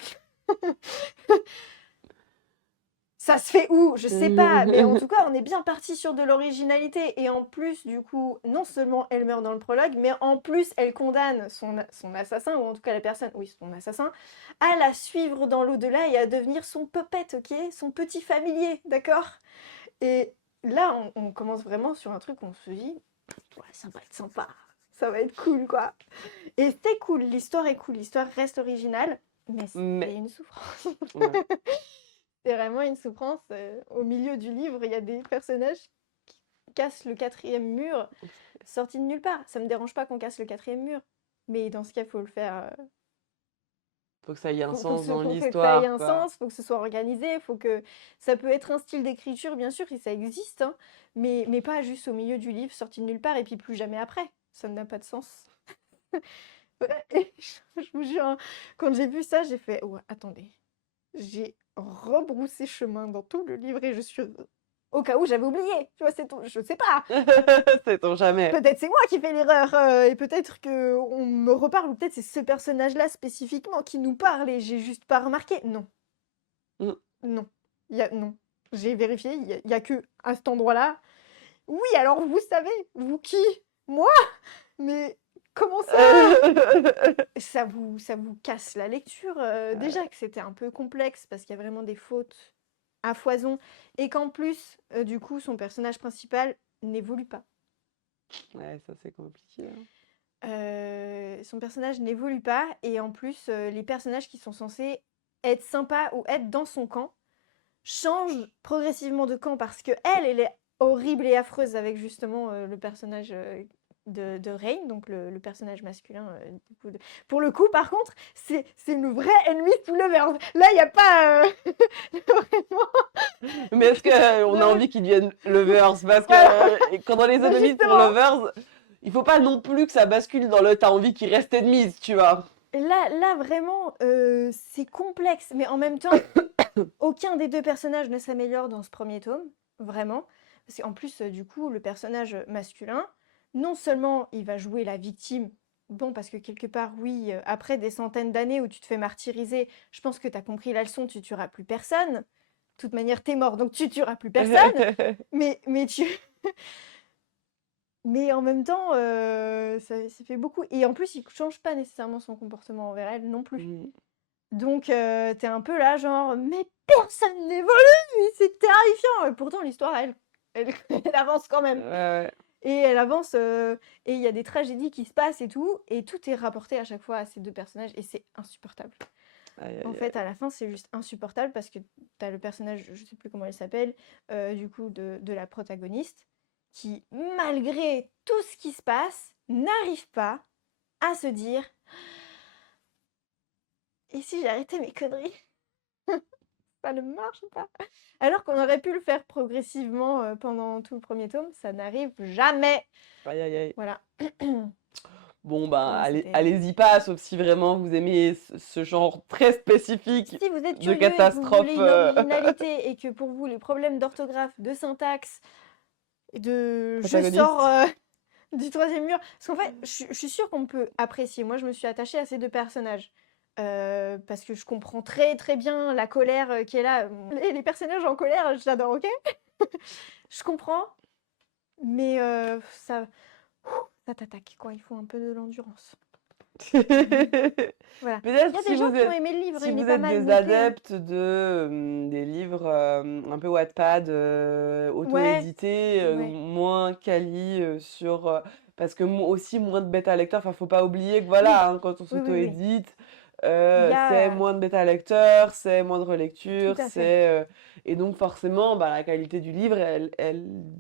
Ça se fait où? Je sais pas, mais en tout cas, on est bien parti sur de l'originalité. Et en plus, du coup, non seulement elle meurt dans le prologue, mais en plus, elle condamne son assassin, ou en tout cas la personne, oui, son assassin, à la suivre dans l'au-delà et à devenir son puppet, ok? Son petit familier, d'accord? Et là, on commence vraiment sur un truc où on se dit, ouais, ça va être sympa, ça va être cool, quoi. Et c'est cool, l'histoire est cool, l'histoire reste originale, mais c'est Mais une souffrance. ouais. C'est vraiment une souffrance. Au milieu du livre, il y a des personnages qui cassent le 4e mur, sortis de nulle part. Ça me dérange pas qu'on casse le 4e mur, mais dans ce cas, il faut le faire. Faut que ça ait un Faut sens dans que ça ait l'histoire, un quoi. sens, faut que ce soit organisé, faut que ça peut être un style d'écriture, bien sûr, et ça existe, hein, mais pas juste au milieu du livre, sorti de nulle part, et puis plus jamais après. Ça n'a pas de sens. Ouais, et je vous jure, hein, quand j'ai vu ça, j'ai fait, ouais, attendez, j'ai rebroussé chemin dans tout le livre et je suis au cas où j'avais oublié, tu vois, je sais pas. Sait-on jamais. Peut-être c'est moi qui fais l'erreur et peut-être que on me reparle ou peut-être c'est ce personnage-là spécifiquement qui nous parle et j'ai juste pas remarqué. Non, Mm. non, non. J'ai vérifié, il y a que à cet endroit-là. Oui, alors vous savez, vous qui? Moi? Mais comment ça? Ça vous casse la lecture. Déjà que c'était un peu complexe parce qu'il y a vraiment des fautes à foison et qu'en plus, du coup, son personnage principal n'évolue pas. Ouais, ça c'est compliqué, hein. son personnage n'évolue pas et en plus, les personnages qui sont censés être sympas ou être dans son camp changent progressivement de camp parce qu'elle est horrible et affreuse avec justement, le personnage, de Rain, donc le personnage masculin, du coup pour le coup, par contre, c'est une vraie ennemie to lovers. Là, il y a pas, vraiment Mais est-ce qu'on a envie qu'ils deviennent lovers? Parce voilà. que quand dans les Bah, ennemis pour justement. lovers, il faut pas non plus que ça bascule dans le t'as envie qu'ils restent ennemis, tu vois. Là vraiment, c'est complexe, mais en même temps, aucun des 2 personnages ne s'améliore dans ce premier tome, vraiment. Parce qu'en plus, du coup, le personnage masculin, non seulement il va jouer la victime, bon, parce que quelque part, oui, après des centaines d'années où tu te fais martyriser, je pense que tu as compris la leçon, tu tueras plus personne. De toute manière, tu es mort, donc tu tueras plus personne. Mais mais en même temps, ça fait beaucoup. Et en plus, il change pas nécessairement son comportement envers elle non plus. Mm. Donc, tu es un peu là, genre, mais personne n'évolue, c'est terrifiant. Et pourtant, l'histoire, elle avance quand même. Ouais. Et elle avance, et il y a des tragédies qui se passent et tout est rapporté à chaque fois à ces 2 personnages, et c'est insupportable. Aïe, En aïe, fait, à la fin, c'est juste insupportable parce que tu as le personnage, je sais plus comment elle s'appelle, du coup, de la protagoniste, qui, malgré tout ce qui se passe, n'arrive pas à se dire: «Et si j'arrêtais mes conneries?» Ça ne marche pas. Alors qu'on aurait pu le faire progressivement, pendant tout le premier tome, ça n'arrive jamais. aïe, aïe, aïe. Voilà. Bon, ben, Voilà, c'était allez-y pas, sauf si vraiment vous aimez ce genre très spécifique si vous êtes de curieux et que vous catastrophe. voulez une originalité et que pour vous les problèmes d'orthographe, de syntaxe et de je Protagoniste. sors, du 3e mur, parce qu'en fait, je suis sûre qu'on peut apprécier. Moi, je me suis attachée à ces 2 personnages, parce que je comprends très, très bien la colère, qui est là. Les personnages en colère, j'adore, OK? Je comprends, mais ça t'attaque, quoi. Il faut un peu de l'endurance. Voilà. Il y Peut-être a des gens qui ont aimé le livre, si il est vous pas êtes mal des noté, hein. adeptes des livres un peu Wattpad, Ouais, auto-édités, ouais. moins quali sur. Parce que aussi moins de bêta lecteurs, enfin, faut pas oublier que Oui, voilà, hein, quand on oui, oui, oui. s'auto-édite, Il y c'est a moins de bêta lecteurs, c'est moins de tout relecture, à fait, et donc forcément, bah, la qualité du livre, elle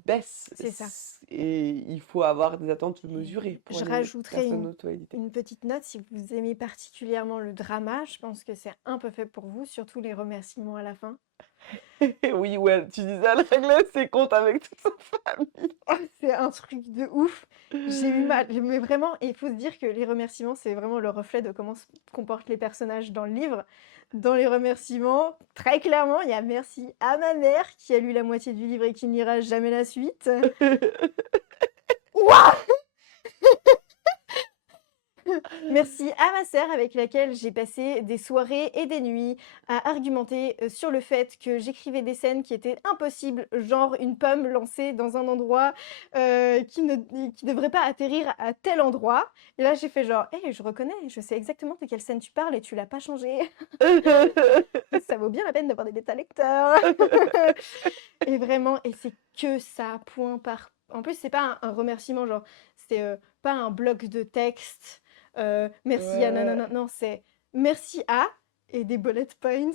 baisse. c'est ça. Et il faut avoir des attentes Et mesurées pour je les rajouterai personnes auto-éditées. une petite note, si vous aimez particulièrement le drama, je pense que c'est un peu fait pour vous, surtout les remerciements à la fin. Oui, ouais, tu disais, elle réglait ses comptes avec toute sa famille. C'est un truc de ouf. J'ai eu mal, mais vraiment, et il faut se dire que les remerciements, c'est vraiment le reflet de comment se comportent les personnages dans le livre. Dans les remerciements, très clairement, il y a merci à ma mère qui a lu la moitié du livre et qui ne lira jamais la suite. Ouah! Merci à ma sœur avec laquelle j'ai passé des soirées et des nuits à argumenter sur le fait que j'écrivais des scènes qui étaient impossibles, genre une pomme lancée dans un endroit qui devrait pas atterrir à tel endroit. Et là, j'ai fait genre, hé, je reconnais, je sais exactement de quelle scène tu parles et tu l'as pas changée. Ça vaut bien la peine d'avoir des bêta-lecteurs. Et vraiment, et c'est que ça, point par. En plus, c'est pas un remerciement, genre, c'est pas un bloc de texte. Merci à Ouais. nanana. Non, c'est merci à et des bullet points.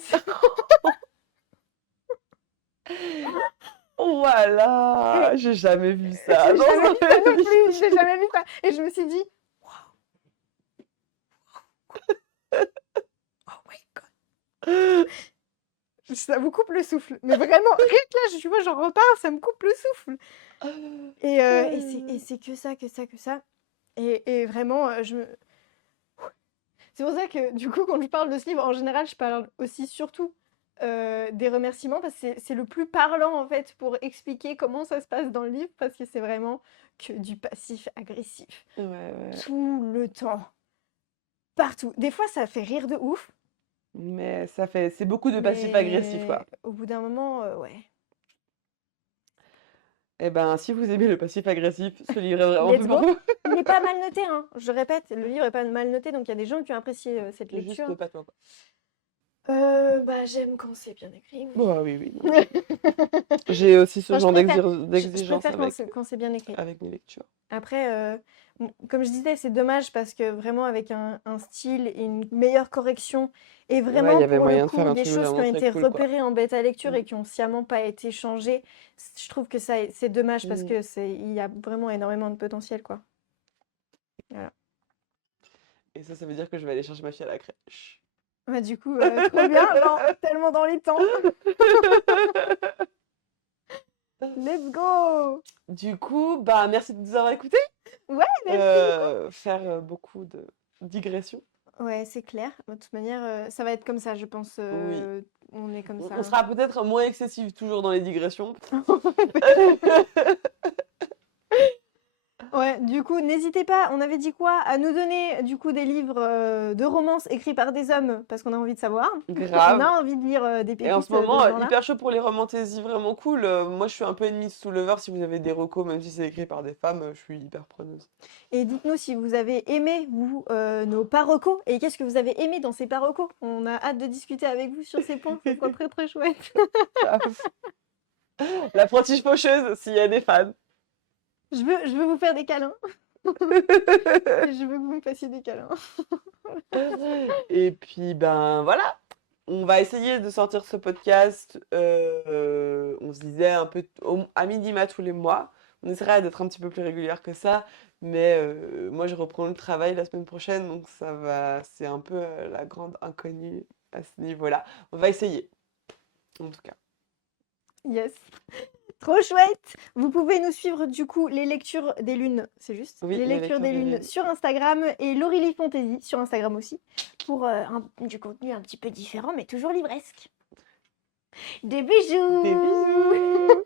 Voilà, Et j'ai jamais vu ça j'ai dans jamais vu ça ma non vie. plus. J'ai jamais vu ça. Et je me suis dit, oh my god. Ça vous coupe le souffle. Mais vraiment, rien que là, tu vois, j'en repars, ça me coupe le souffle. Et c'est que ça, que ça, que ça. Et vraiment, c'est pour ça que, du coup, quand je parle de ce livre, en général, je parle aussi surtout des remerciements, parce que c'est le plus parlant, en fait, pour expliquer comment ça se passe dans le livre, parce que c'est vraiment que du passif agressif. Ouais. Tout le temps. Partout. Des fois, ça fait rire de ouf, Mais c'est beaucoup de passif agressif, quoi. mais au bout d'un moment, ouais. Eh ben, si vous aimez le passif agressif, ce livre est vraiment Let's fait pour go. vous. Il n'est pas mal noté, hein. Je répète, le livre est pas mal noté, donc il y a des gens qui ont apprécié cette Juste lecture. pas toi, quoi. Bah, j'aime quand c'est bien écrit. Bah oui, oui. Non. J'ai aussi ce Enfin, genre je d'exigence préfère quand avec, quand c'est bien écrit. avec mes lectures. Après, comme je disais, c'est dommage parce que vraiment avec un style et une meilleure correction et Ouais, il y vraiment avait pour le moyen de faire coup un des truc choses qui ont vraiment très été cool, quoi. repérées en bêta lecture Mm. et qui ont sciemment pas été changées, je trouve que c'est dommage parce Mm. que il y a vraiment énormément de potentiel, quoi. Voilà. Et ça veut dire que je vais aller chercher ma fille à la crèche. Bah, du coup, trop bien, genre tellement dans les temps. Let's go! Du coup, bah merci de nous avoir écoutés. Ouais, merci. Faire beaucoup de digressions. Ouais, c'est clair. De toute manière, ça va être comme ça, je pense. Oui. On est comme On ça. sera peut-être moins excessif toujours dans les digressions. Ouais, du coup, n'hésitez pas, on avait dit quoi? À nous donner du coup des livres de romance écrits par des hommes, parce qu'on a envie de savoir. On Grave. a envie de lire des Et en ce pépites de moment, ce genre-là. hyper chaud pour les romantaisies vraiment cool. Moi, je suis un peu ennemie de Soul-Lover. Si vous avez des recos, même si c'est écrit par des femmes, je suis hyper preneuse. Et dites-nous si vous avez aimé, vous, nos parocos, et qu'est-ce que vous avez aimé dans ces parocos. On a hâte de discuter avec vous sur ces points, ça sera très très chouette. L'apprenti faucheuse, s'il y a des fans. Je veux vous faire des câlins. Je veux que vous me fassiez des câlins. Et puis, ben voilà. On va essayer de sortir ce podcast. On se disait un peu à minima tous les mois. On essaiera d'être un petit peu plus régulière que ça. Mais moi, je reprends le travail la semaine prochaine. Donc, ça va. C'est un peu la grande inconnue à ce niveau-là. On va essayer. En tout cas. Yes. Trop chouette! Vous pouvez nous suivre du coup les lectures des lunes, c'est juste? Oui, Les les lectures des lunes sur Instagram et Laurelie Fantasy sur Instagram aussi, pour du contenu un petit peu différent, mais toujours livresque. Des bisous! Des bisous.